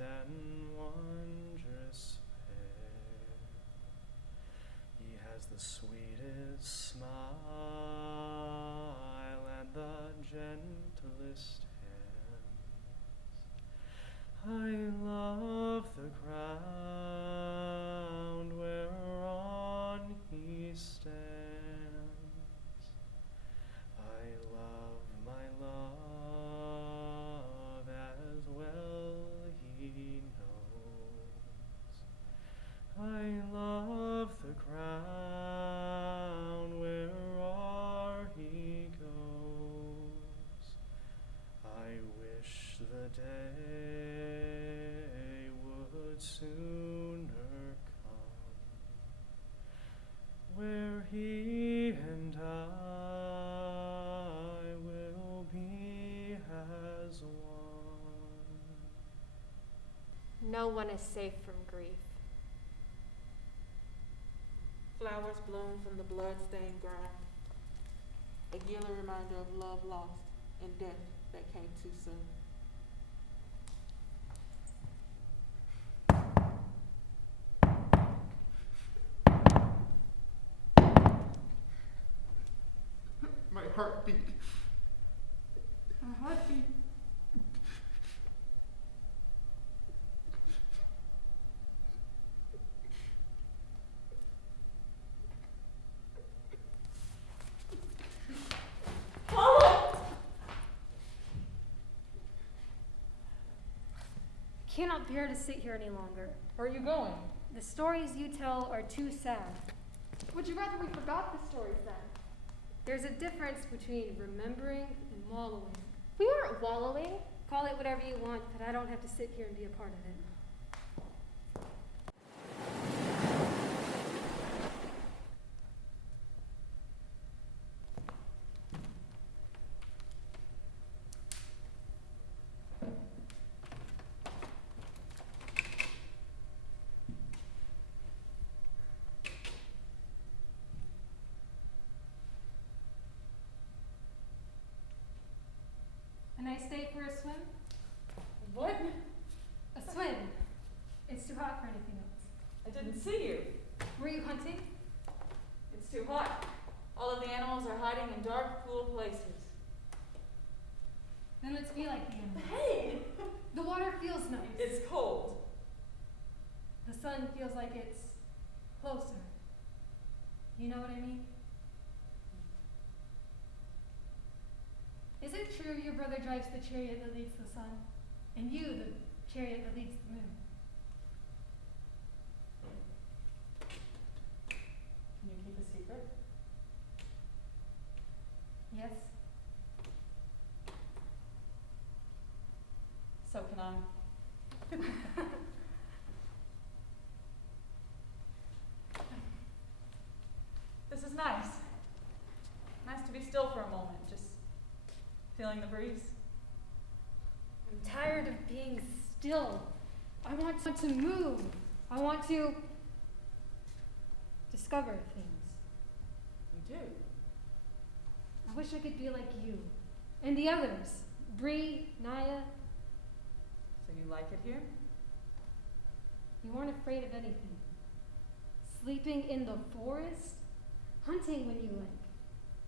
and wondrous fair. He has the sweetest smile and the gentlest hands. I love the ground whereon he stands. I love my love as well he knows. I love the ground where'er he goes. I wish the day would sooner come, where he and I will be as one. No one is safe from grief. Flowers bloom from the blood-stained ground. A yearly reminder of love lost and death that came too soon. My heartbeat. My heartbeat. I cannot bear to sit here any longer. Where are you going? The stories you tell are too sad. Would you rather we forgot the stories then? There's a difference between remembering and wallowing. We aren't wallowing. Call it whatever you want, but I don't have to sit here and be a part of it. A nice day for a swim? What? A swim. It's too hot for anything else. I didn't see you. Were you hunting? It's too hot. All of the animals are hiding in dark, cool places. Then let's be like the animals. Hey! The water feels nice. It's cold. The sun feels like it's closer. You know what I mean? Is it true your brother drives the chariot that leads the sun, and you the chariot that leads the moon? Can you keep a secret? Yes. So can I. This is nice. Nice to be still for a moment, just feeling the breeze. I'm tired of being still. I want to move. I want to discover things. You do. I wish I could be like you. And the others. Bree, Naya. So you like it here? You weren't afraid of anything. sleeping in the forest, hunting when you like,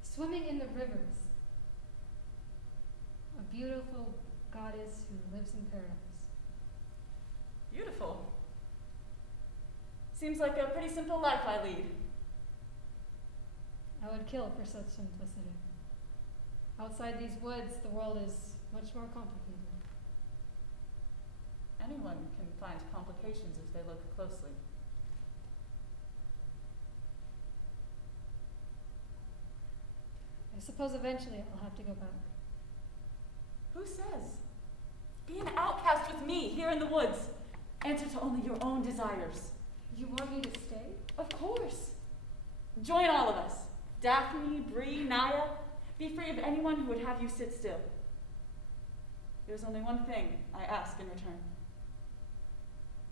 swimming in the rivers. A beautiful goddess who lives in paradise. Beautiful. Seems like a pretty simple life I lead. I would kill for such simplicity. Outside these woods, the world is much more complicated. Anyone can find complications if they look closely. I suppose eventually I'll have to go back. Who says? Be an outcast with me here in the woods. Answer to only your own desires. You want me to stay? Of course. Join all of us. Daphne, Bree, Naya. Be free of anyone who would have you sit still. There's only one thing I ask in return.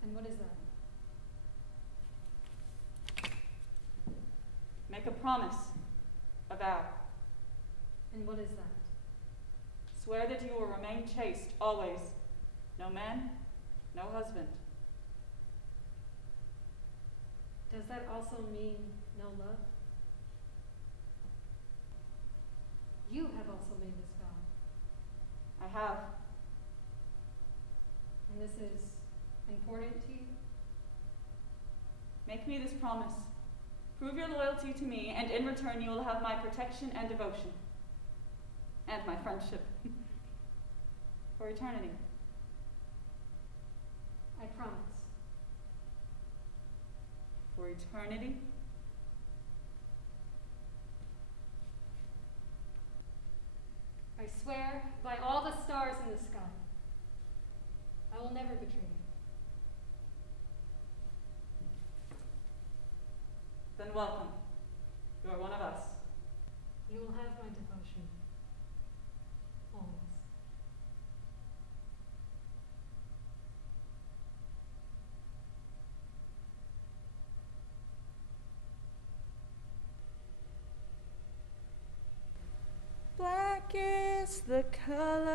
And what is that? Make a promise. A vow. And what is that? Swear that you will remain chaste always. No man, no husband. Does that also mean no love? You have also made this vow. I have. And this is important to you? Make me this promise. Prove your loyalty to me, and in return you will have my protection and devotion. And my friendship. For eternity. I promise. For eternity? I swear by all the stars in the sky, I will never betray you. Then welcome. You are one of us. You will have my devotion. Always. Black is the color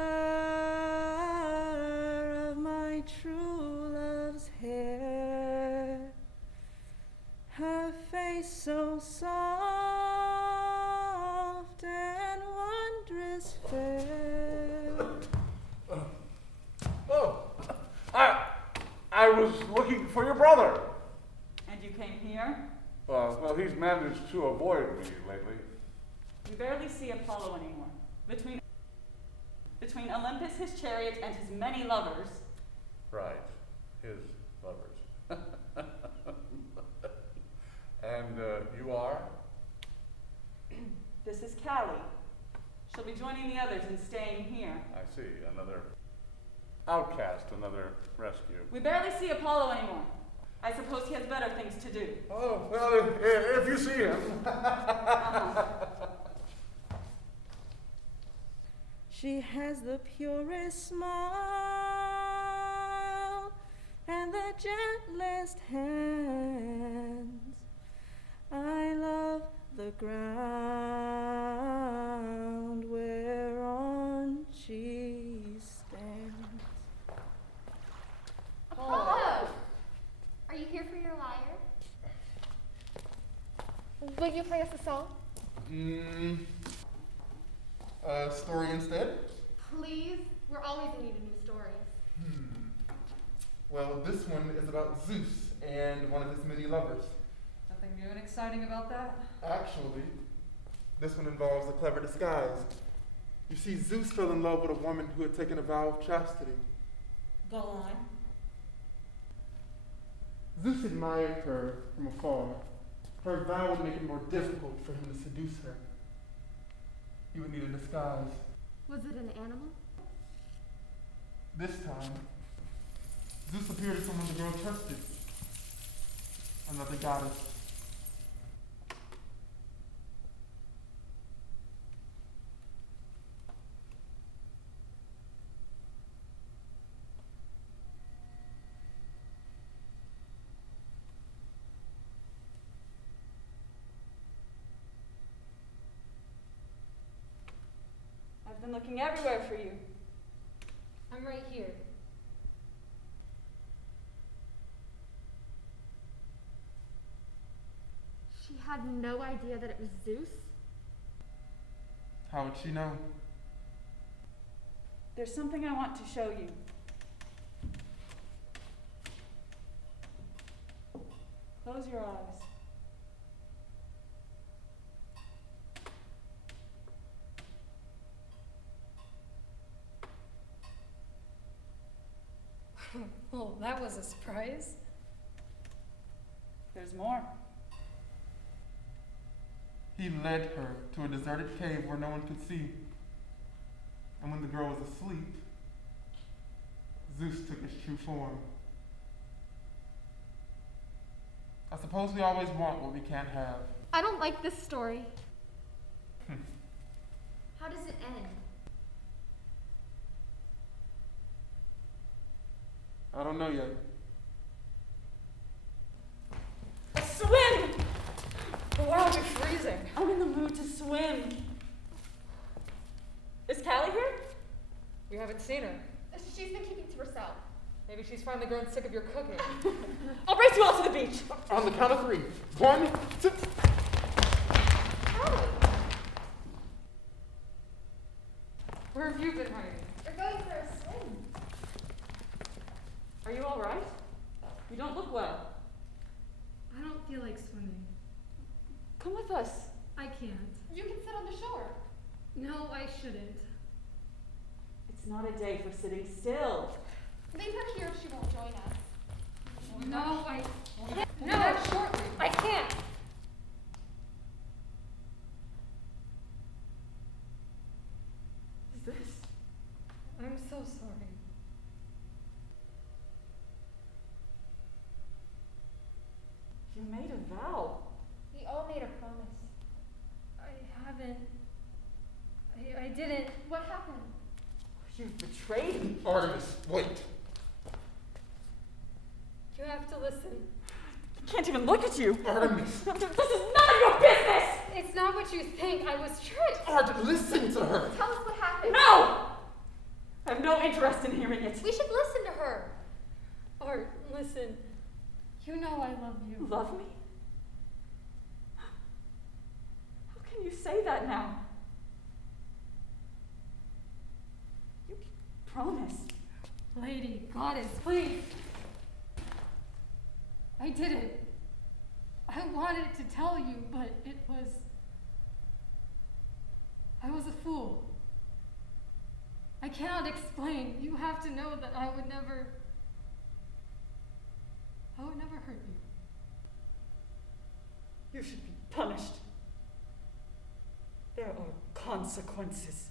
of my true love's hair. Her face so soft and wondrous fair. I was looking for your brother. And you came here? Well, he's managed to avoid me lately. We barely see Apollo anymore. Between Olympus, his chariot, and his many lovers. Right, his lovers. And you are? This is Callie. She'll be joining the others and staying here. I see, another outcast, another rescue. We barely see Apollo anymore. I suppose he has better things to do. Oh, well, if you see him. She has the purest smile and the gentlest hands. I love the ground whereon she stands. Apollo! Are you here for your lyre? Will you play us a song? Story instead? Please? We're always in need of new stories. Well, this one is about Zeus and one of his many lovers. Nothing new and exciting about that? Actually, this one involves a clever disguise. You see, Zeus fell in love with a woman who had taken a vow of chastity. Go on. Zeus admired her from afar. Her vow would make it more difficult for him to seduce her. He would need a disguise. Was it an animal? This time, Zeus appeared as someone the girl trusted. Another goddess. I've been looking everywhere for you. I'm right here. had no idea that it was Zeus? How would she know? There's something I want to show you. Close your eyes. Well, that was a surprise. There's more. He led her to a deserted cave where no one could see. And when the girl was asleep, Zeus took his true form. I suppose we always want what we can't have. I don't like this story. Hmm. How does it end? I don't know yet. Swim! But why are we freezing? I'm in the mood to swim. Is Callie here? We haven't seen her. She's been keeping to herself. Maybe she's finally grown sick of your cooking. I'll race you all to the beach. On the count of 3. 1, 2. Where have you been hiding? We're going for a swim. Are you all right? You don't look well. I don't feel like swimming. Come with us. I can't. You can sit on the shore. No, I shouldn't. It's not a day for sitting still. Leave her here if she won't join us. No, I can't. We'll be back shortly. I can't. What's this? I'm so sorry. You made a vow. We all made a promise. I haven't. I didn't. What happened? You betrayed me. Artemis, wait. You have to listen. I can't even look at you. Artemis. This is none of your business! It's not what you think. I was tricked. Art, listen to her. Tell us what happened. No! I have no interest in hearing it. We should listen to her. Art, listen. You know I love you. Love me? How can you say that now? You promised. Lady, goddess, please. I didn't. I wanted to tell you, but I was a fool. I cannot explain. You have to know that I would never hurt you. You should be punished. There are consequences.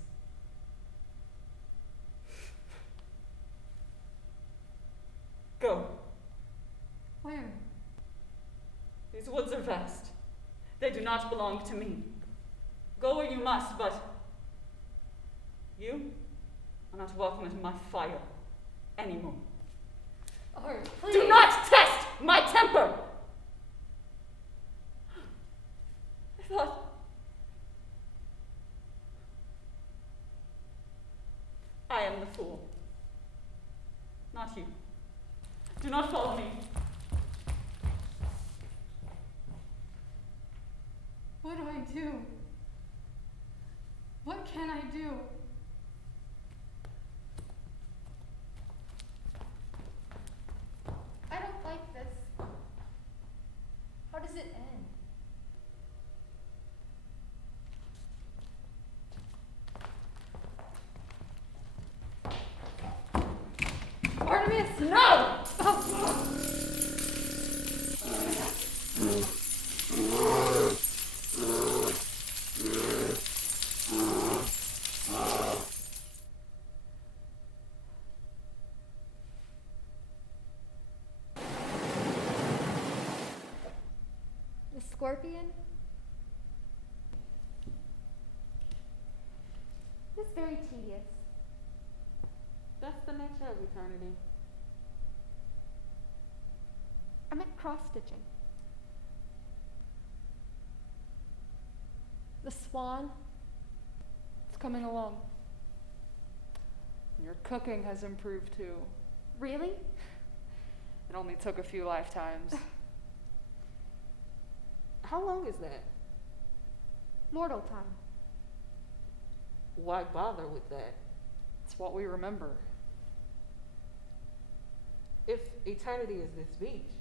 Go. Where? These woods are vast. They do not belong to me. Go where you must, but you are not welcome at my fire anymore. Art, please. Do not test my temper! I thought... I am the fool. Not you. Do not follow me. What do I do? What can I do? I don't like this. How does it end? Artemis! No! The scorpion? It's very tedious. That's the nature of eternity. I meant cross-stitching. The swan? It's coming along. Your cooking has improved too. Really? It only took a few lifetimes. How long is that? Mortal time. Why bother with that? It's what we remember. If eternity is this beach,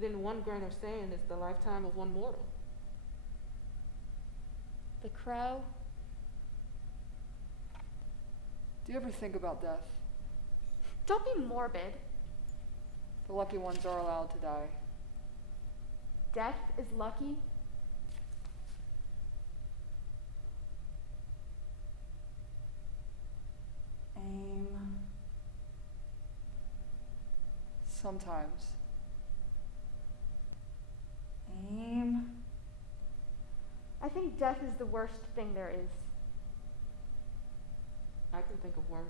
then one grain of sand is the lifetime of one mortal. The crow. Do you ever think about death? Don't be morbid. The lucky ones are allowed to die. Death is lucky. Aim. Sometimes. Aim. I think death is the worst thing there is. I can think of worse.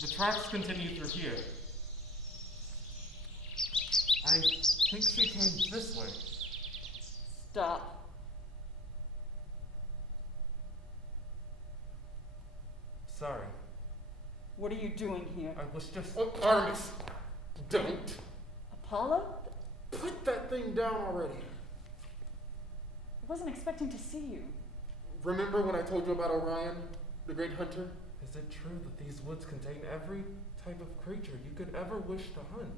The tracks continue through here. I think she came this way. Stop. Sorry. What are you doing here? I was just. Oh, Artemis! Don't! Apollo? Put that thing down already. I wasn't expecting to see you. Remember when I told you about Orion, the great hunter? Is it true that these woods contain every type of creature you could ever wish to hunt?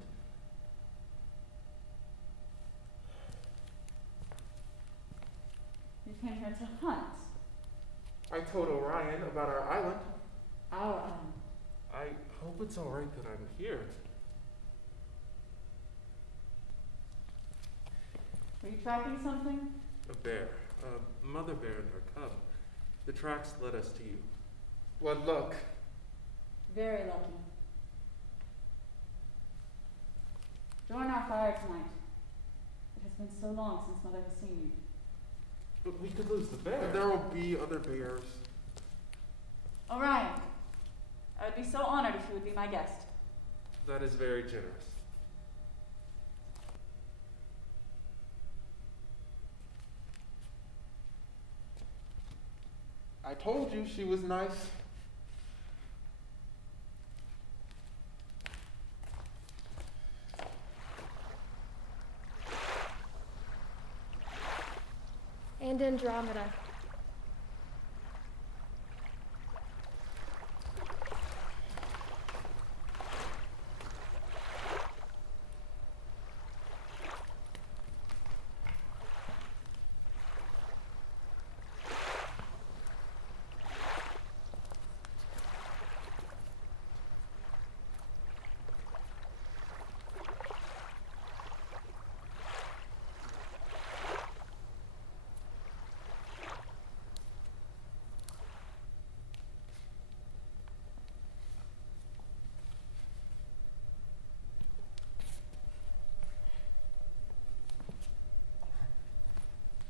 You came here to hunt. I told Orion about our island. Our island. I hope it's alright that I'm here. Were you tracking something? A bear. A mother bear and her cub. The tracks led us to you. What luck. Very lucky. Join our fire tonight. It has been so long since Mother has seen you. But we could lose the bear. And there will be other bears. Orion, I would be so honored if you would be my guest. That is very generous. I told you she was nice. And Andromeda.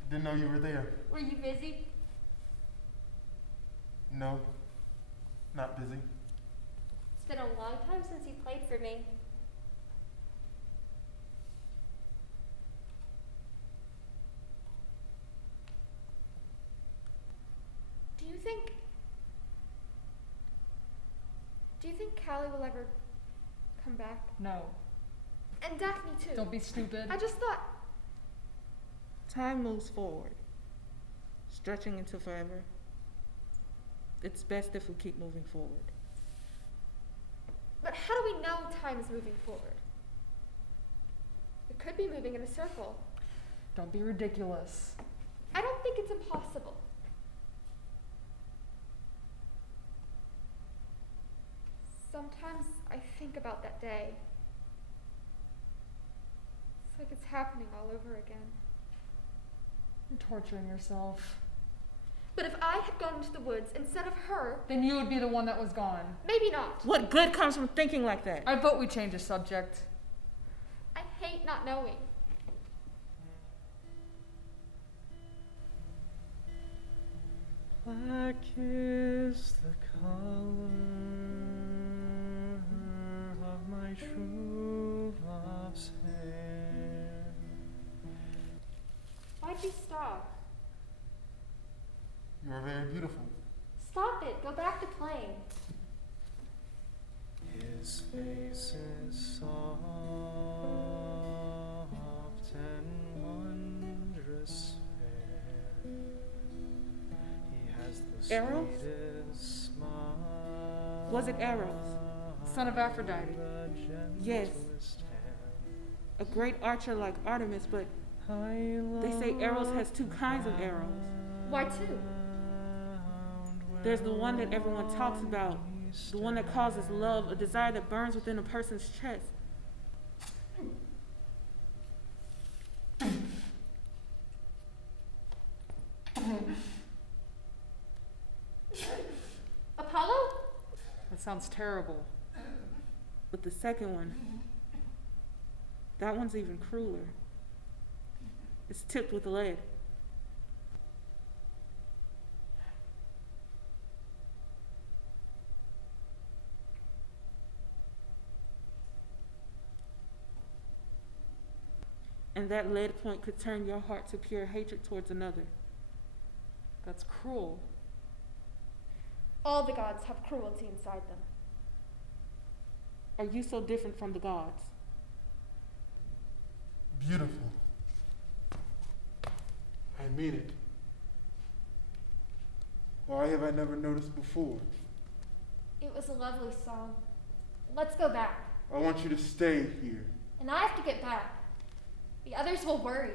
Didn't know you were there. Were you busy? No, not busy. It's been a long time since you played for me. Do you think Callie will ever come back? No. And Daphne too. Don't be stupid. I just thought, Time moves forward, stretching into forever. It's best if we keep moving forward. but how do we know time is moving forward? It could be moving in a circle. Don't be ridiculous. I don't think it's impossible. Sometimes I think about that day. It's like it's happening all over again. You're torturing yourself. But if I had gone into the woods instead of her, Then you would be the one that was gone. maybe not. What good comes from thinking like that? I vote we change the subject. I hate not knowing. Black is the color of my true love's hair. Why'd you stop? You are very beautiful. Stop it. Go back to playing. His face is soft and wondrous fair. He has the Eros? sweetest smile. Was it Eros? Son of Aphrodite. Yes. A great archer like Artemis, but they say Eros has two kinds of arrows. Why two? There's the one that everyone talks about, the one that causes love, a desire that burns within a person's chest. Apollo? That sounds terrible. But the second one, that one's even crueler. It's tipped with lead. And that lead point could turn your heart to pure hatred towards another. That's cruel. All the gods have cruelty inside them. Are you so different from the gods? Beautiful. I mean it. Why have I never noticed before? It was a lovely song. Let's go back. I want you to stay here. And I have to get back. The others will worry.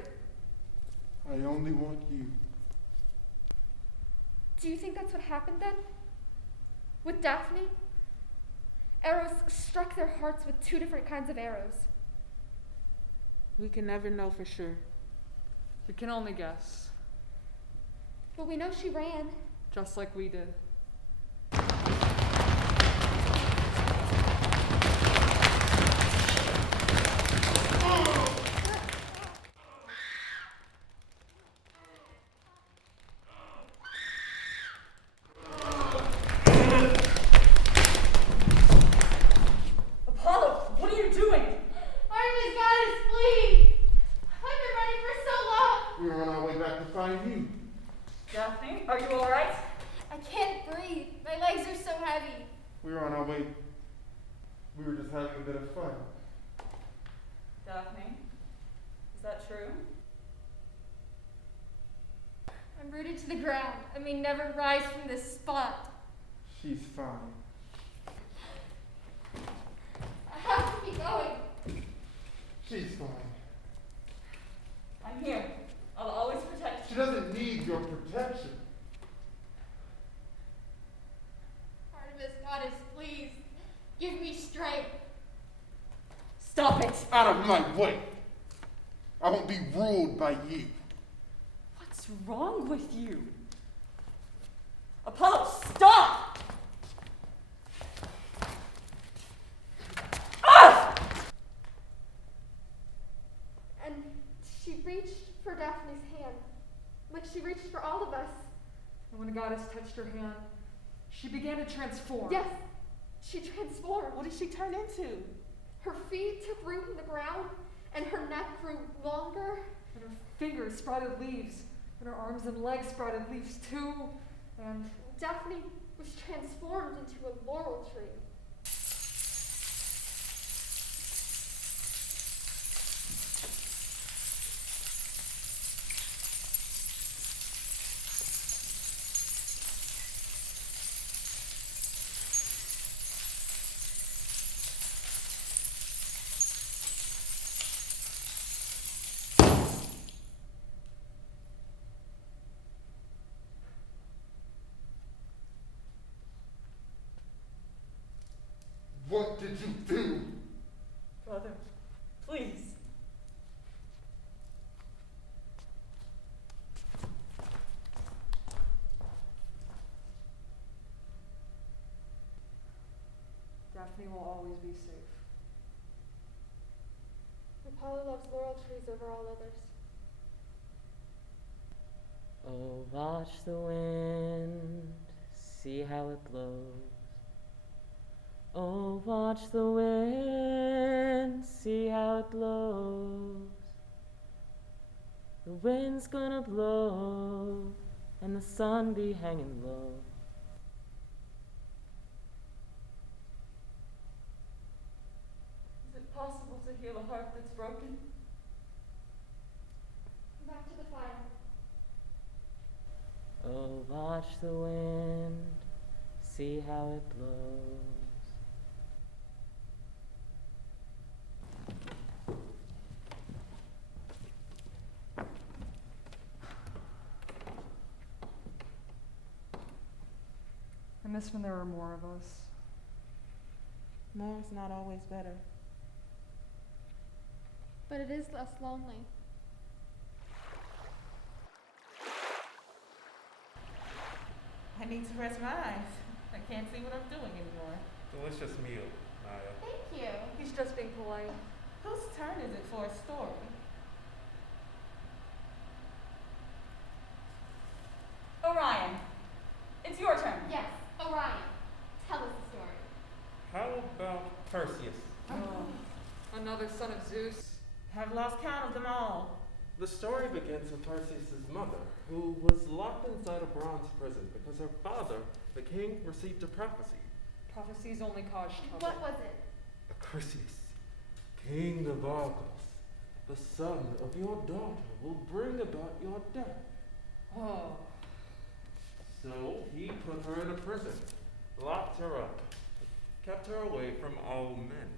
I only want you. Do you think that's what happened then? With Daphne? Eros struck their hearts with two different kinds of arrows. We can never know for sure. We can only guess. But we know she ran. Just like we did. Apollo, what are you doing? Artemis, goddess, please! I've been running for so long! We're on our way back to find you. Daphne, are you alright? I can't breathe. My legs are so heavy. We were on our way. We were just having a bit of fun. Daphne, is that true? I'm rooted to the ground. I may never rise from this spot. She's fine. I have to keep going. She's fine. I'm here. I'll always protect She you. doesn't need your protection. Artemis, goddess, please. Give me strength. Stop it! Out of my way. I won't be ruled by you. What's wrong with you? Apollo, stop! Ah! And she reached for Daphne's hand, like she reached for all of us. And when the goddess touched her hand, she began to transform. Yes, she transformed. What did she turn into? Her feet took root in the ground, and her neck grew longer. And her fingers sprouted leaves, and her arms and legs sprouted leaves too. And Daphne was transformed into a laurel tree. What did you do? Brother, please. Daphne will always be safe. Apollo loves laurel trees over all others. Oh, watch the wind, see how it blows. Oh, watch the wind, see how it blows. The wind's gonna blow, and the sun be hanging low. watch the wind, see how it blows. I miss when there were more of us. More is not always better. But it is less lonely. I need to rest my eyes. I can't see what I'm doing anymore. Delicious meal, Naya. Thank you. He's just being polite. Whose turn is it for a story? Orion, it's your turn. Yes, Orion. Tell us the story. How about Perseus? Another son of Zeus. I've lost count of them all. The story begins with Perseus' mother, who was locked inside a bronze prison because her father, the king, received a prophecy. Prophecies only cause trouble. What was it? Perseus, king of Argos, the son of your daughter will bring about your death. Oh. So he put her in a prison, locked her up, kept her away from all men.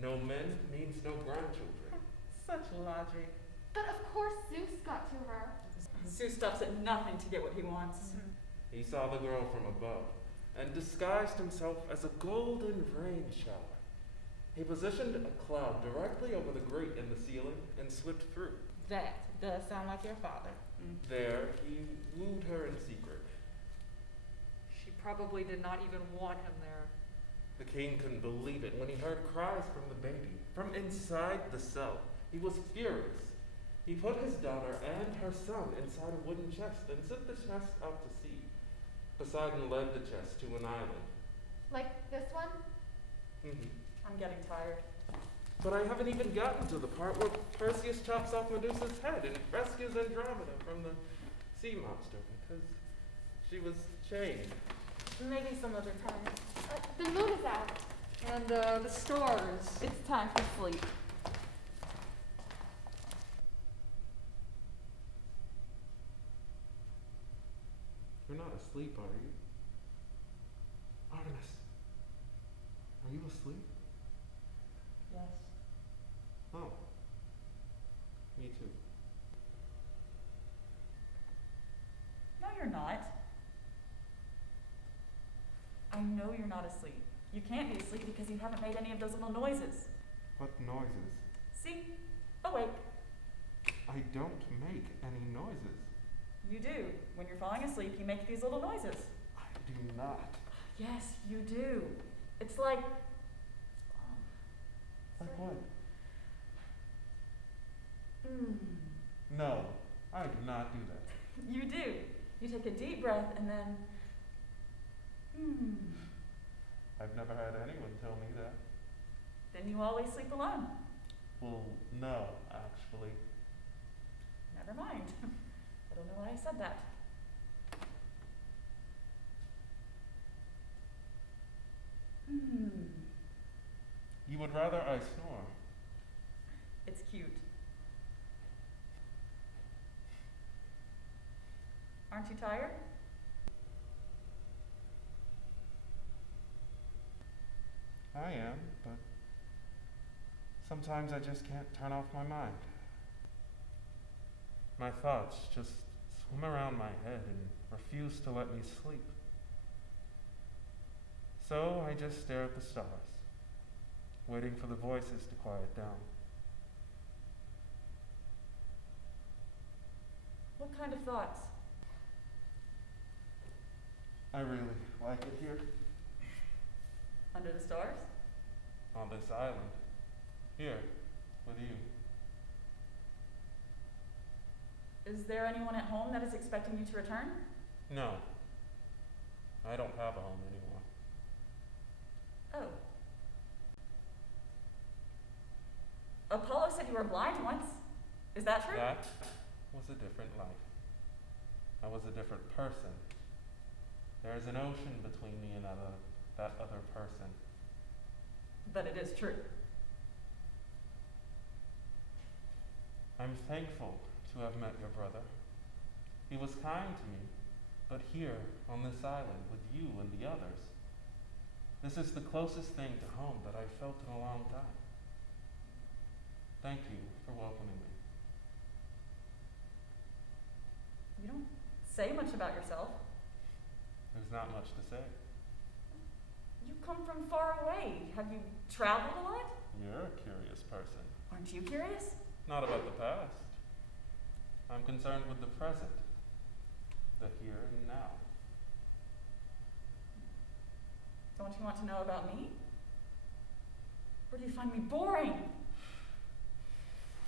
No men means no grandchildren. Such logic. But of course Zeus got to her. Zeus stops at nothing to get what he wants. He saw the girl from above and disguised himself as a golden rain shower. He positioned a cloud directly over the grate in the ceiling and slipped through. That does sound like your father. There, he wooed her in secret. She probably did not even want him there. The king couldn't believe it when he heard cries from the baby, from inside the cell. He was furious. He put his daughter and her son inside a wooden chest and sent the chest out to sea. Poseidon led the chest to an island. Like this one? I'm getting tired. But I haven't even gotten to the part where Perseus chops off Medusa's head and rescues Andromeda from the sea monster because she was chained. Maybe some other time. The moon is out. And the stars. It's time for sleep. You're not asleep, are you? Artemis, are you asleep? Yes. Oh. Me too. No, you're not. I know you're not asleep. You can't be asleep because you haven't made any of those little noises. What noises? See? Awake. I don't make any noises. You do. When you're falling asleep, you make these little noises. I do not. Yes, you do. It's like... Like what? No, I do not do that. You do. You take a deep breath and then... I've never had anyone tell me that. Then you always sleep alone. Well, no, actually. Never mind. I don't know why I said that. You would rather I snore. It's cute. Aren't you tired? I am, but sometimes I just can't turn off my mind. My thoughts just swim around my head and refuse to let me sleep. So I just stare at the stars, waiting for the voices to quiet down. What kind of thoughts? I really like it here, Under the stars? on this island, here, with you. Is there anyone at home that is expecting you to return? No, I don't have a home anymore. Oh. Apollo said you were blind once. Is that true? That was a different life. I was a different person. There is an ocean between me and that other person. But it is true. I'm thankful to have met your brother. He was kind to me, but here on this island with you and the others. This is the closest thing to home that I've felt in a long time. Thank you for welcoming me. You don't say much about yourself. There's not much to say. You come from far away. Have you traveled a lot? You're a curious person. Aren't you curious? Not about the past. I'm concerned with the present, the here and now. Don't you want to know about me? Or do you find me boring?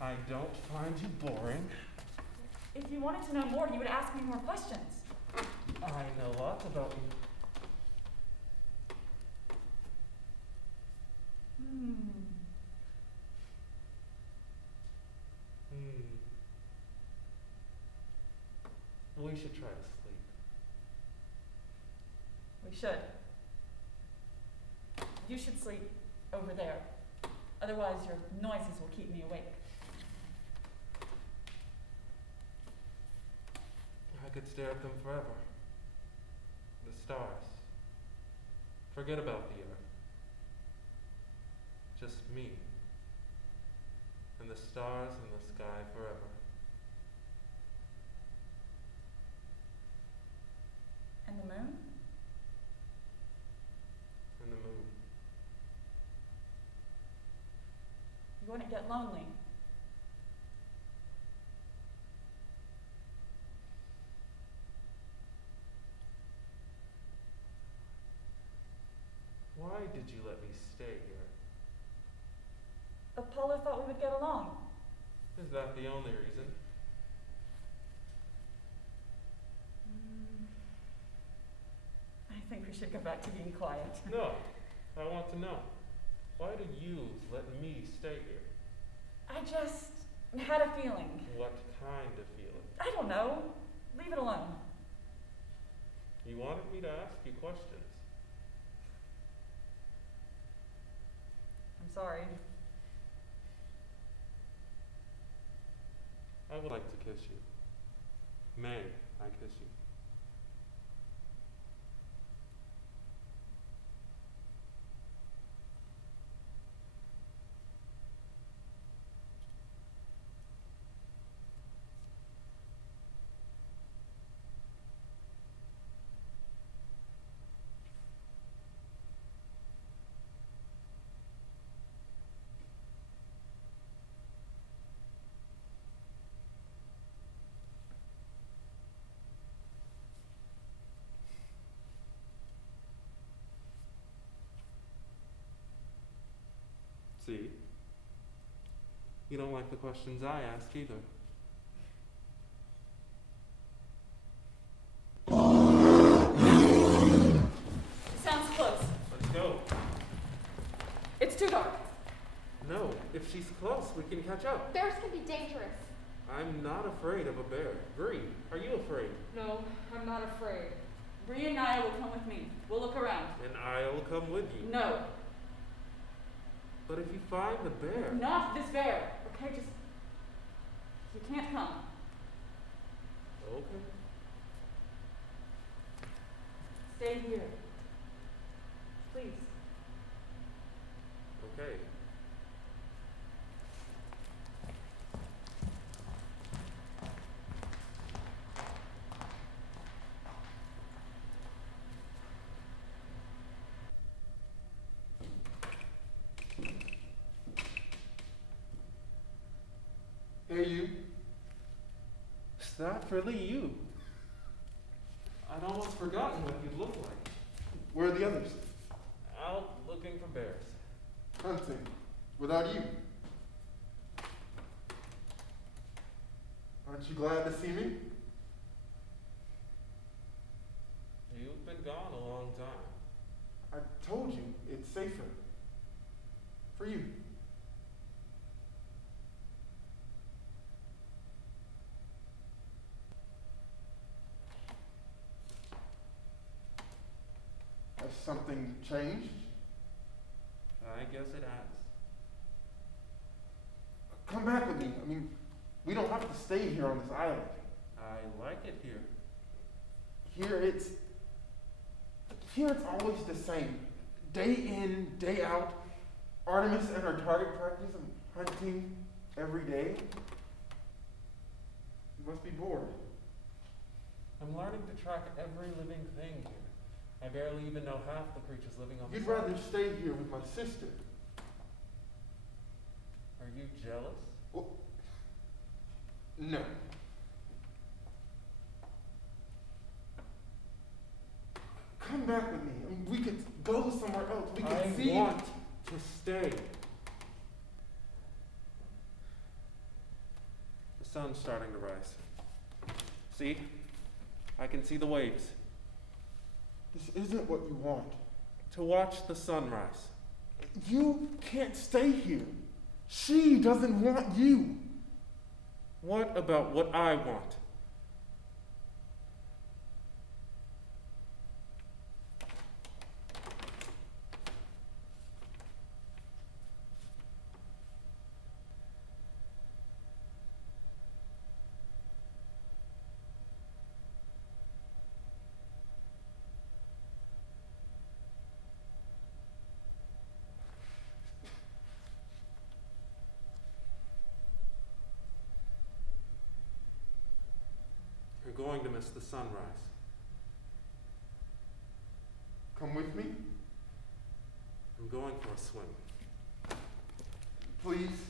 I don't find you boring. If you wanted to know more, you would ask me more questions. I know lots about you. We should try to sleep. We should. You should sleep over there. Otherwise, your noises will keep me awake. I could stare at them forever. The stars. Forget about the earth. Just me. And the stars and the sky forever. And the moon? And the moon. You wouldn't get lonely. Why did you let me stay here? Apollo thought we would get along. Is that the only reason? I think we should go back to being quiet. No. I want to know. Why do you let me stay here? I just had a feeling. What kind of feeling? I don't know. Leave it alone. You wanted me to ask you questions. I'm sorry. I would like to kiss you. May I kiss you? See? You don't like the questions I ask either. It sounds close. Let's go. It's too dark. No, if she's close, we can catch up. Bears can be dangerous. I'm not afraid of a bear. Bree, are you afraid? No, I'm not afraid. Bree and Naya will come with me. We'll look around. And I'll come with you. No. But if you find the bear. Not this bear. Okay, just. You can't come. Okay. Stay here. Please. Okay. Hey, you. Is that really you? I'd almost forgotten what you look like. Where are the others? Out looking for bears. Hunting. Without you. Aren't you glad to see me? You've been gone a long time. I told you, it's safer. For you. Has something changed? I guess it has. Come back with me. I mean, we don't have to stay here on this island. I like it here. Here it's always the same. Day in, day out. Artemis at her target practice and hunting every day. You must be bored. I'm learning to track every living thing here. I barely even know half the creatures living on the You'd planet. rather stay here with my sister. Are you jealous? Well, no. Come back with me. I mean, we could go somewhere else. We could I see. want to stay. The sun's starting to rise. See? I can see the waves. This isn't what you want. To watch the sunrise. You can't stay here. She doesn't want you. What about what I want? You're going to miss the sunrise. Come with me? I'm going for a swim. Please.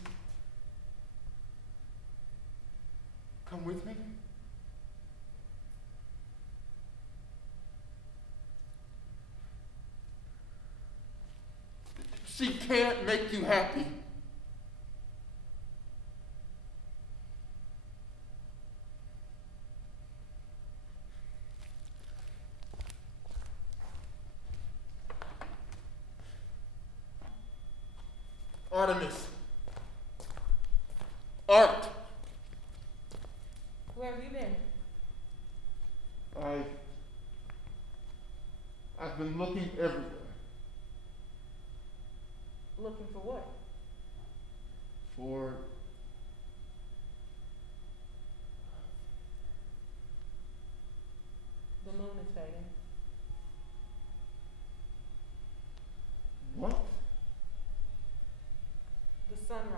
Come with me? She can't make you happy. Artemis. Art. Where have you been? I've been looking everywhere. Looking for what? For The moon is fading. what? The sunrise.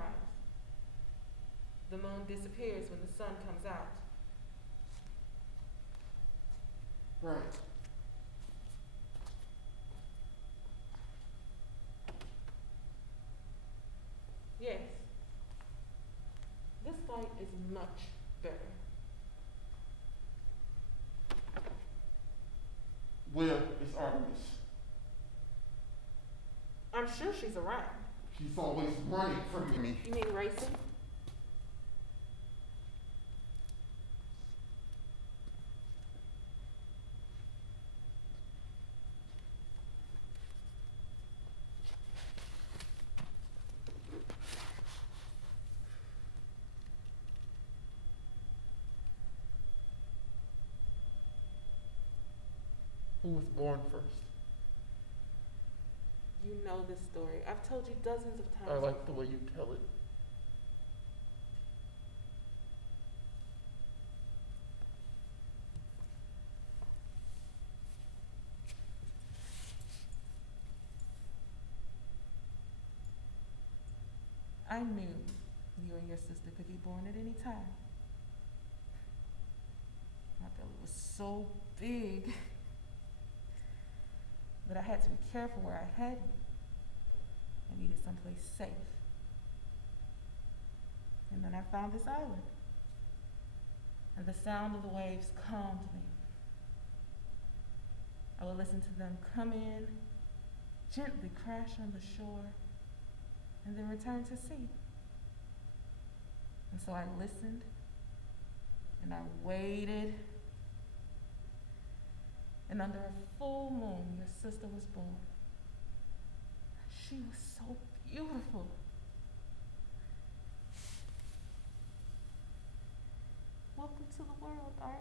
The moon disappears when the sun comes out. Right. Yes. This light is much better. Where is Artemis? I'm sure she's around. She's always running from me. You mean racing? Who was born first? You know this story. I've told you dozens of times. I like the way you tell it. I knew you and your sister could be born at any time. My belly was so big that I had to be careful where I had you. I needed someplace safe. And then I found this island. And the sound of the waves calmed me. I would listen to them come in, gently crash on the shore, and then return to sea. And so I listened, and I waited, and under a full moon, your sister was born. She was so beautiful. Welcome to the world, Art.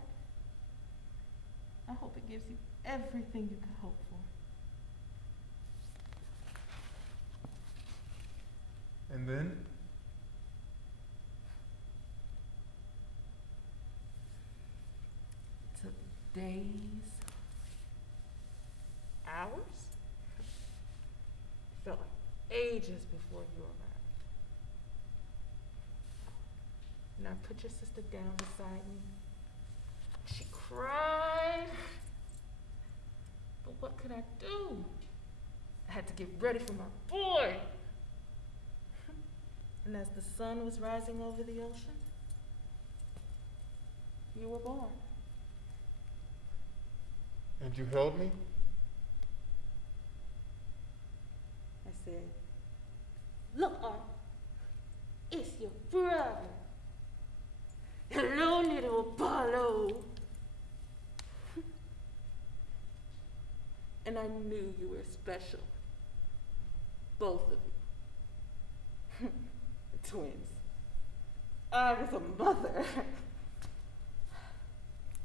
I hope it gives you everything you could hope for. And then? days, hours. Felt like ages before you arrived. And I put your sister down beside me. She cried. But what could I do? I had to get ready for my boy. And as the sun was rising over the ocean, you were born. And you held me? I said, look, Art, it's your brother. Hello, little Apollo. And I knew you were special. Both of you. Twins. I was a mother.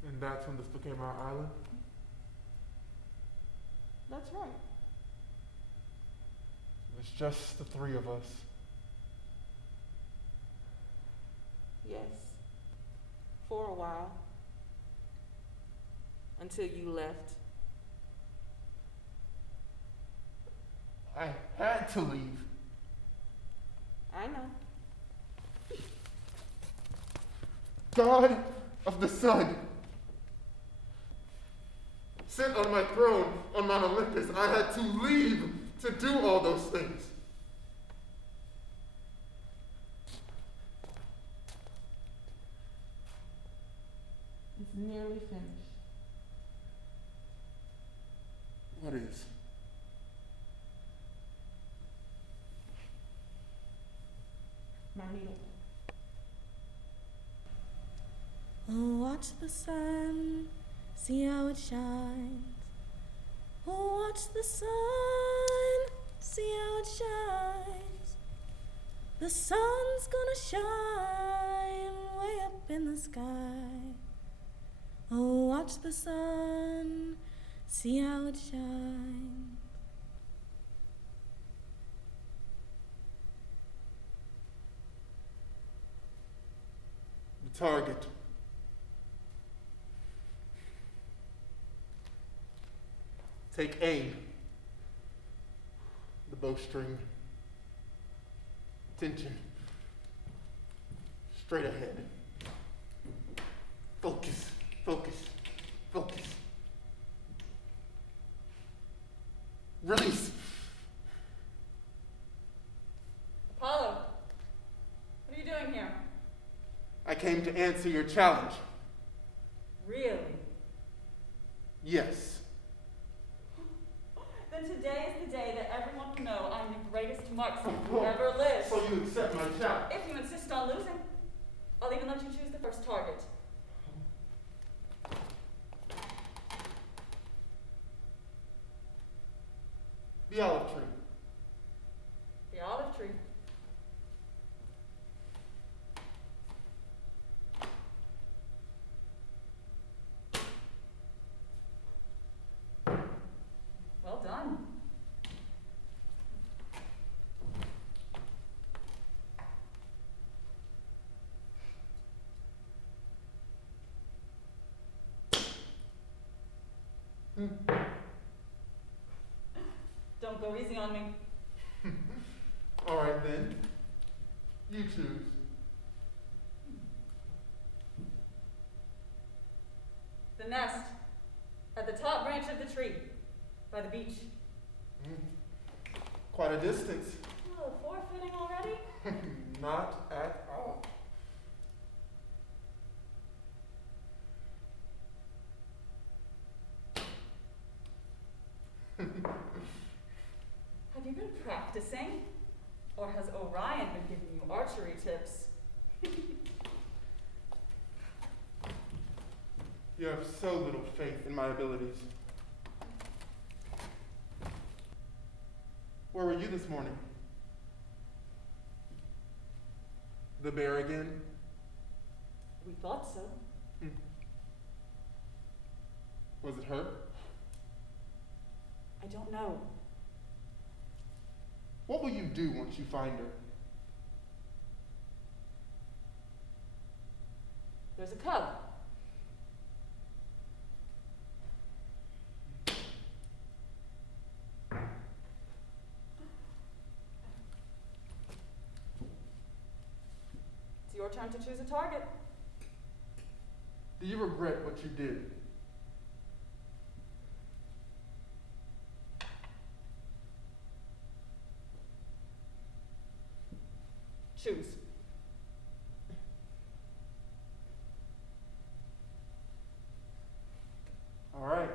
And that's when this became our island? That's right. It's just the three of us. Yes. For a while. Until you left. I had to leave. I know. God of the sun. Sit on my throne on Mount Olympus, I had to leave to do all those things. It's nearly finished. What is? My needle. Oh, watch the sun, see how it shines. Oh, watch the sun, see how it shines. The sun's gonna shine way up in the sky. Oh, watch the sun, see how it shines. The target. Take aim. The bowstring. Attention. Straight ahead. Focus, focus, focus. Release. Apollo, what are you doing here? I came to answer your challenge. Really? Yes. Then today is the day that everyone will know I'm the greatest marksman who ever lived. So you accept my challenge? If you insist on losing, I'll even let you choose the first target. The olive tree. The olive tree. Well done. Don't go easy on me. All right then. You choose. The nest at the top branch of the tree by the beach. Quite a distance. Oh, forfeiting already? Not at all. Have you been practicing? Or has Orion been giving you archery tips? You have so little faith in my abilities. Where were you this morning? The bear again? We thought so. Was it her? I don't know. What will you do once you find her? There's a cub. turn to choose a target. Do you regret what you did? Choose. All right.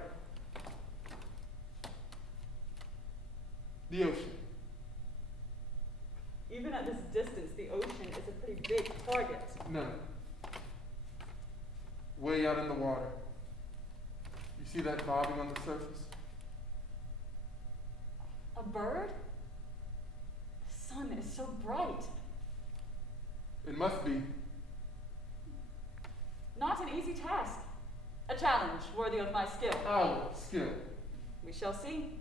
The ocean. Even at this distance, the ocean is a pretty big target. No. Way out in the water. You see that bobbing on the surface? A bird? The sun is so bright. It must be. Not an easy task. A challenge worthy of my skill. Our skill. We shall see.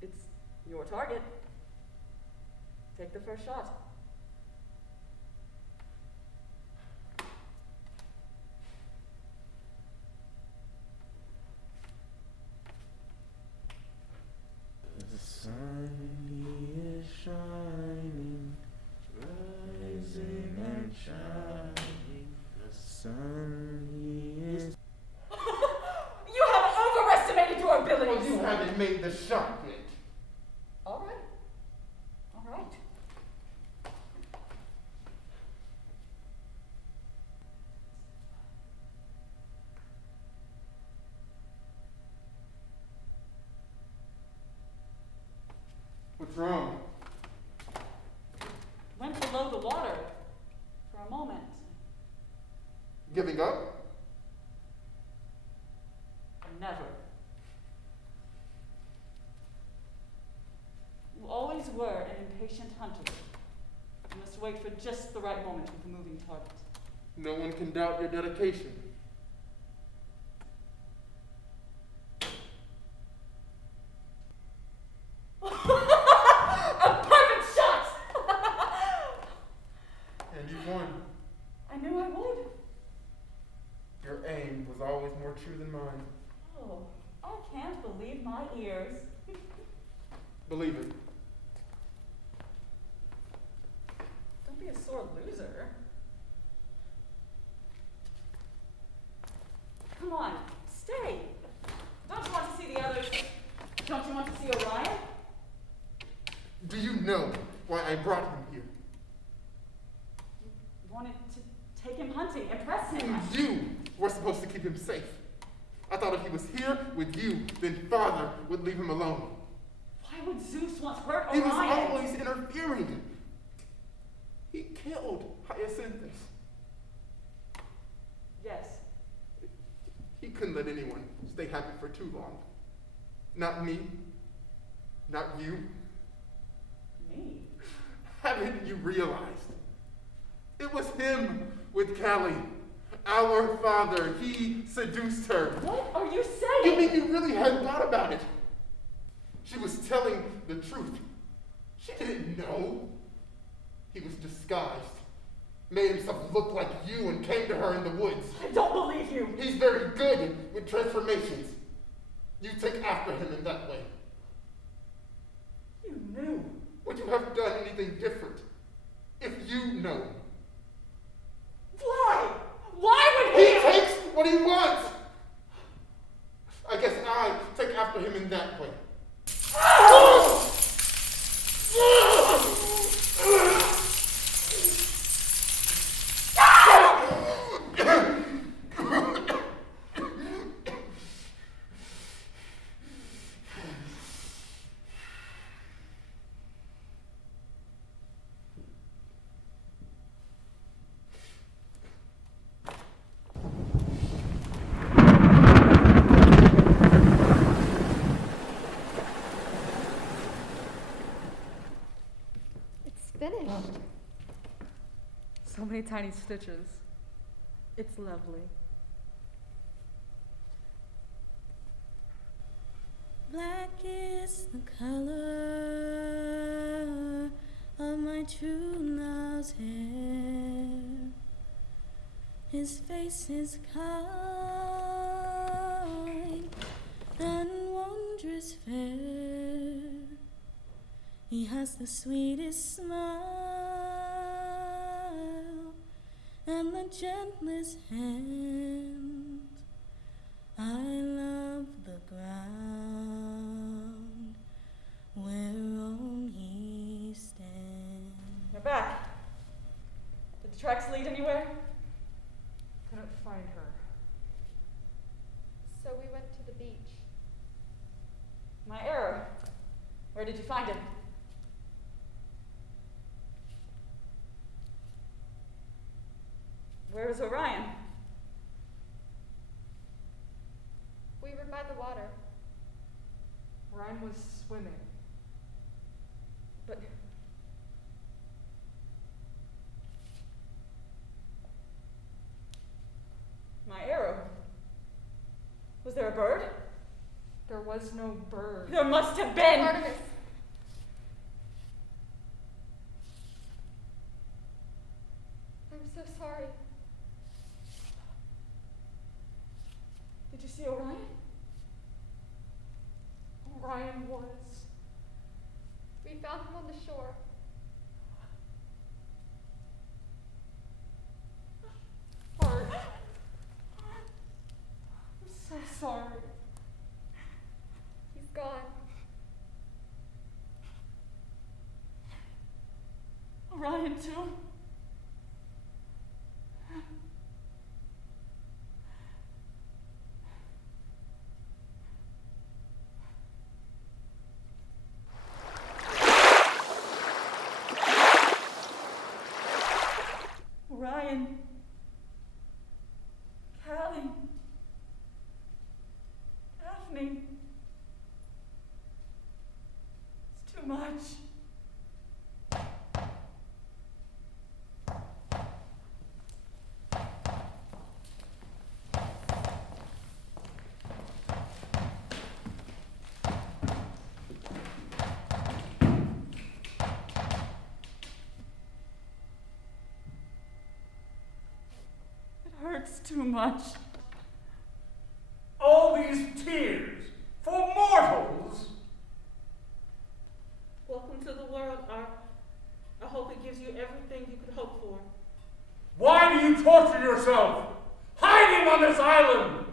It's your target. Take the first shot. The sun he is shining, rising and shining. The sun he is. You have overestimated your abilities. Well, you haven't made the shot yet. All right. All right. What's wrong? Went below the water for a moment. Giving up? Never. You always were an impatient hunter. You must wait for just the right moment with a moving target. No one can doubt your dedication. A perfect shot! And you won. I knew I would. Your aim was always more true than mine. Oh, I can't believe my ears. Believe it. Don't be a sore loser. Come on, stay. Don't you want to see the others? Don't you want to see Orion? Do you know why I brought him here? You wanted to take him hunting, impress him. You were supposed to keep him safe. I thought if he was here with you, then Father would leave him alone. Why would Zeus want to hurt He Orion? was always interfering. He killed Hyacinthus. Yes. He couldn't let anyone stay happy for too long. Not me. Not you. Me? Haven't you realized? It was him with Callie. Our father. He seduced her. What are you saying? You mean you really hadn't thought about it? She was telling the truth. She didn't know. He was disguised. Made himself look like you and came to her in the woods. I don't believe you. He's very good with transformations. You take after him in that way. You knew. Would you have done anything different if you know? Why? Why would he? He takes what he wants. I guess I take after him in that way. Finished. So many tiny stitches. It's lovely. Black is the color of my true love's hair. His face is kind and wondrous fair. He has the sweetest smile and the gentlest hand. I love the ground whereon he stands. You're back. Did the tracks lead anywhere? Couldn't find her. So we went to the beach. My error. Where did you find him? Where is Orion? We were by the water. Ryan was swimming. But my arrow. Was there a bird? There was no bird. There must have been. Artemis. I'm so sorry. Did you see Orion? Ryan was. We found him on the shore. Art. I'm so sorry. He's gone. Orion too? Orion. Callie. Daphne. It's too much. It hurts too much. All these tears for mortals. Welcome to the world, Art. I hope it gives you everything you could hope for. Why do you torture yourself? Hiding on this island?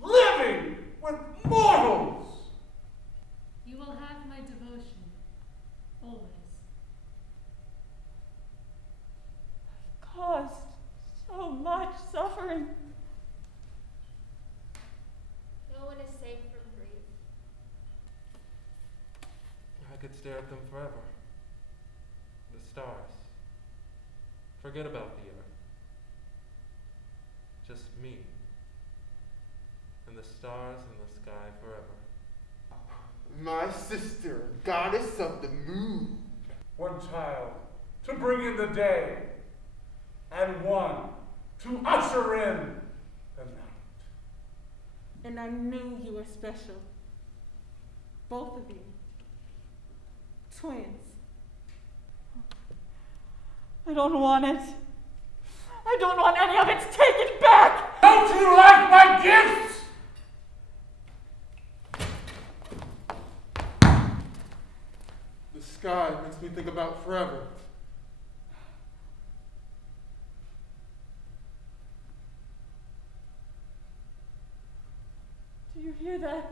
Living with mortals? You will have my devotion, always. Caused so much suffering. No one is safe from grief. I could stare at them forever. The stars. Forget about the earth. Just me. And the stars in the sky forever. My sister, goddess of the moon. One child to bring in the day, and one to usher in the night. And I knew you were special. Both of you. Twins. I don't want it. I don't want any of it taken back! Don't you like my gifts? The sky makes me think about forever. Do you hear that?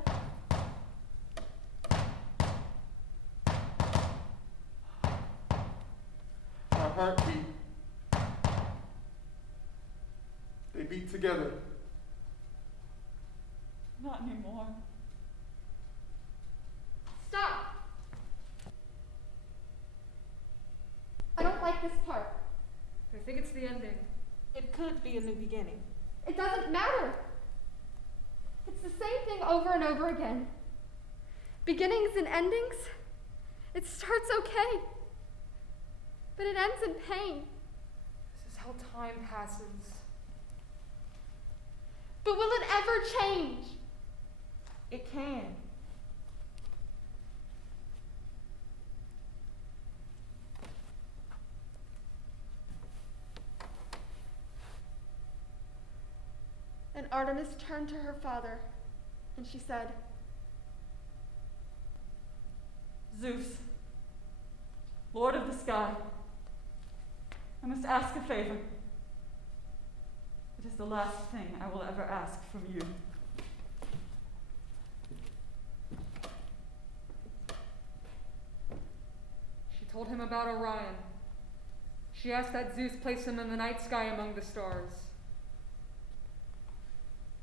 Our heartbeat. They beat together. Not anymore. Stop! I don't like this part. I think it's the ending. It could be a new beginning. It doesn't matter. It's the same thing over and over again. Beginnings and endings. It starts okay, but it ends in pain. This is how time passes. But will it ever change? It can. And Artemis turned to her father, and she said, Zeus, Lord of the sky, I must ask a favor. It is the last thing I will ever ask from you. She told him about Orion. She asked that Zeus place him in the night sky among the stars.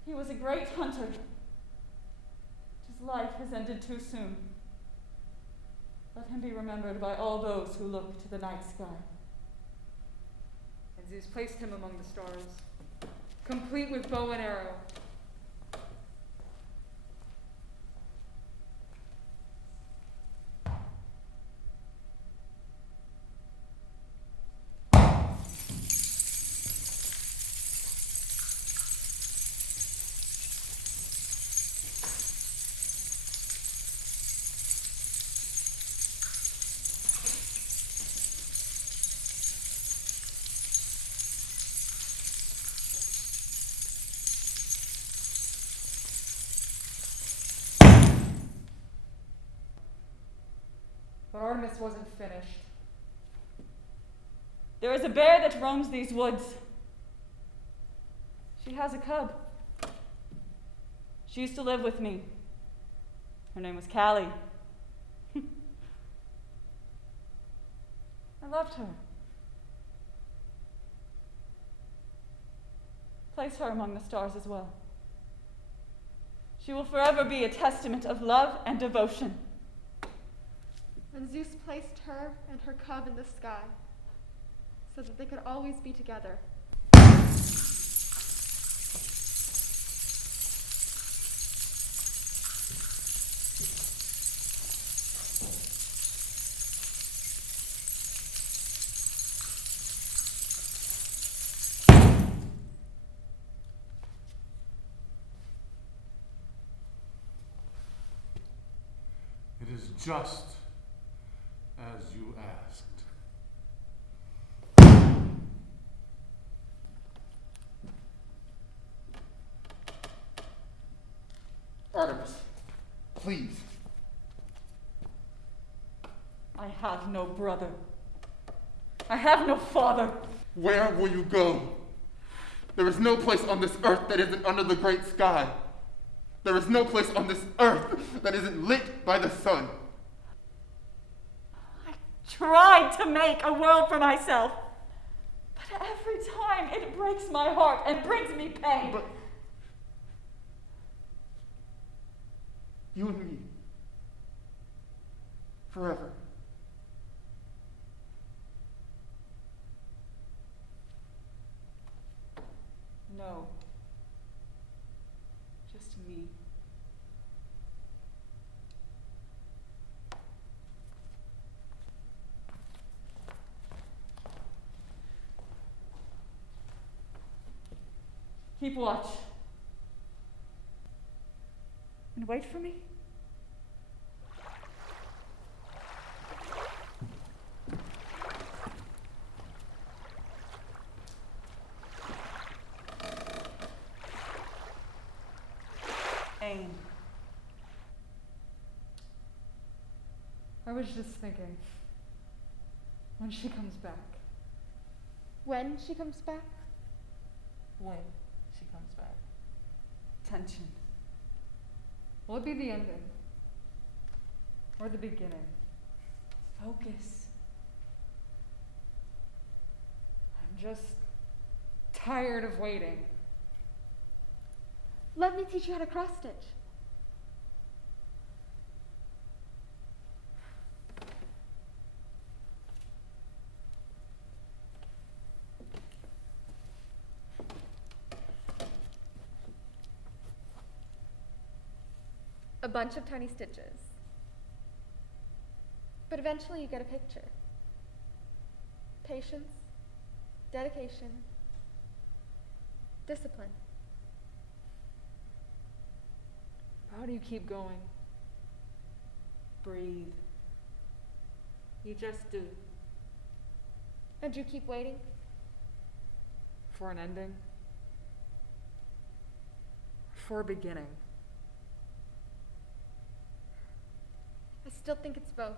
He was a great hunter. His life has ended too soon. Let him be remembered by all those who look to the night sky. And Zeus placed him among the stars, complete with bow and arrow. But Artemis wasn't finished. There is a bear that roams these woods. She has a cub. She used to live with me. Her name was Callie. I loved her. Place her among the stars as well. She will forever be a testament of love and devotion. And Zeus placed her and her cub in the sky so that they could always be together. It is just as you asked. Artemis, please. I have no brother. I have no father. Where will you go? There is no place on this earth that isn't under the great sky. There is no place on this earth that isn't lit by the sun. Tried to make a world for myself, but every time it breaks my heart and brings me pain. But you and me, forever. No, just me. Keep watch. And wait for me. Aim. I was just thinking, when she comes back. When she comes back? When she comes back. Tension. Will it be the ending? Or the beginning? Focus. I'm just tired of waiting. Let me teach you how to cross stitch. A bunch of tiny stitches. But eventually you get a picture. Patience, dedication, discipline. How do you keep going? Breathe. You just do. And you keep waiting? For an ending? For a beginning? As still think it's both.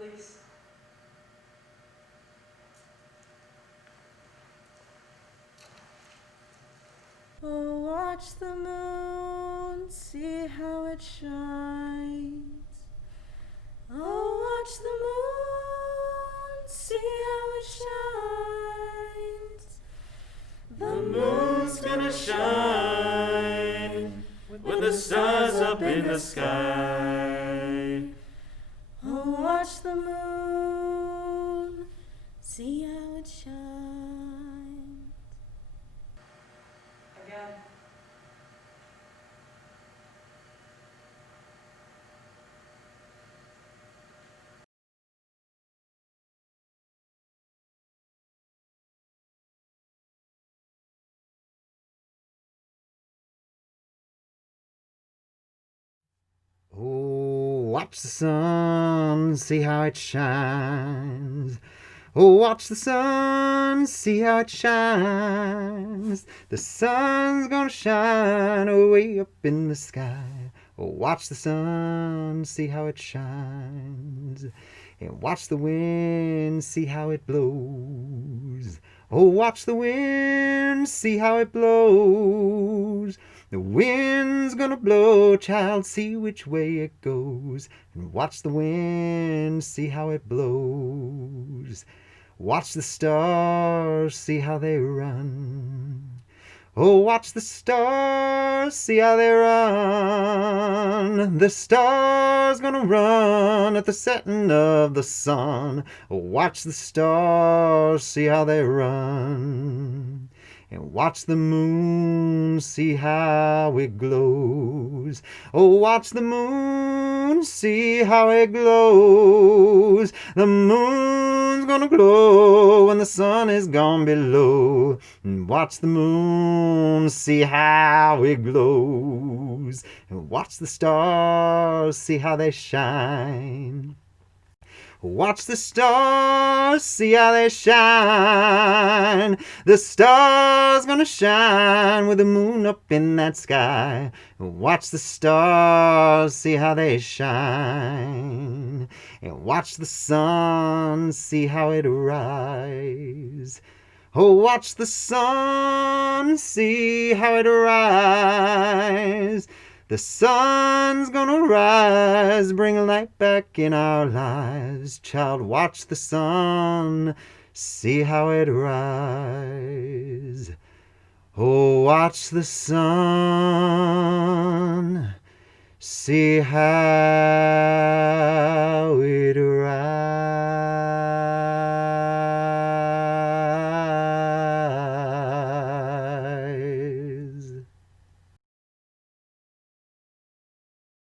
Release. Oh, watch the moon, see how it shines. Oh, watch the moon, see how it shines. The moon's gonna shine when the sun's up in the sky. Oh, watch the moon, see how it shines. Again. Oh, watch the sun, see how it shines. Oh, watch the sun, see how it shines. The sun's gonna shine way up in the sky. Oh, watch the sun, see how it shines. And watch the wind, see how it blows. Oh, watch the wind, see how it blows. The wind's gonna blow, child, see which way it goes. And watch the wind, see how it blows. Watch the stars, see how they run. Oh, watch the stars, see how they run. The stars gonna run at the setting of the sun. Oh, watch the stars, see how they run. And watch the moon, see how it glows. Oh, watch the moon, see how it glows. The moon's gonna glow when the sun is gone below. And watch the moon, see how it glows. And watch the stars, see how they shine. Watch the stars, see how they shine. The stars gonna shine with the moon up in that sky. Watch the stars, see how they shine. And watch the sun, see how it rise. Oh, watch the sun, see how it rise. The sun's gonna rise, bring light back in our lives. Child, watch the sun, see how it rise. Oh, watch the sun, see how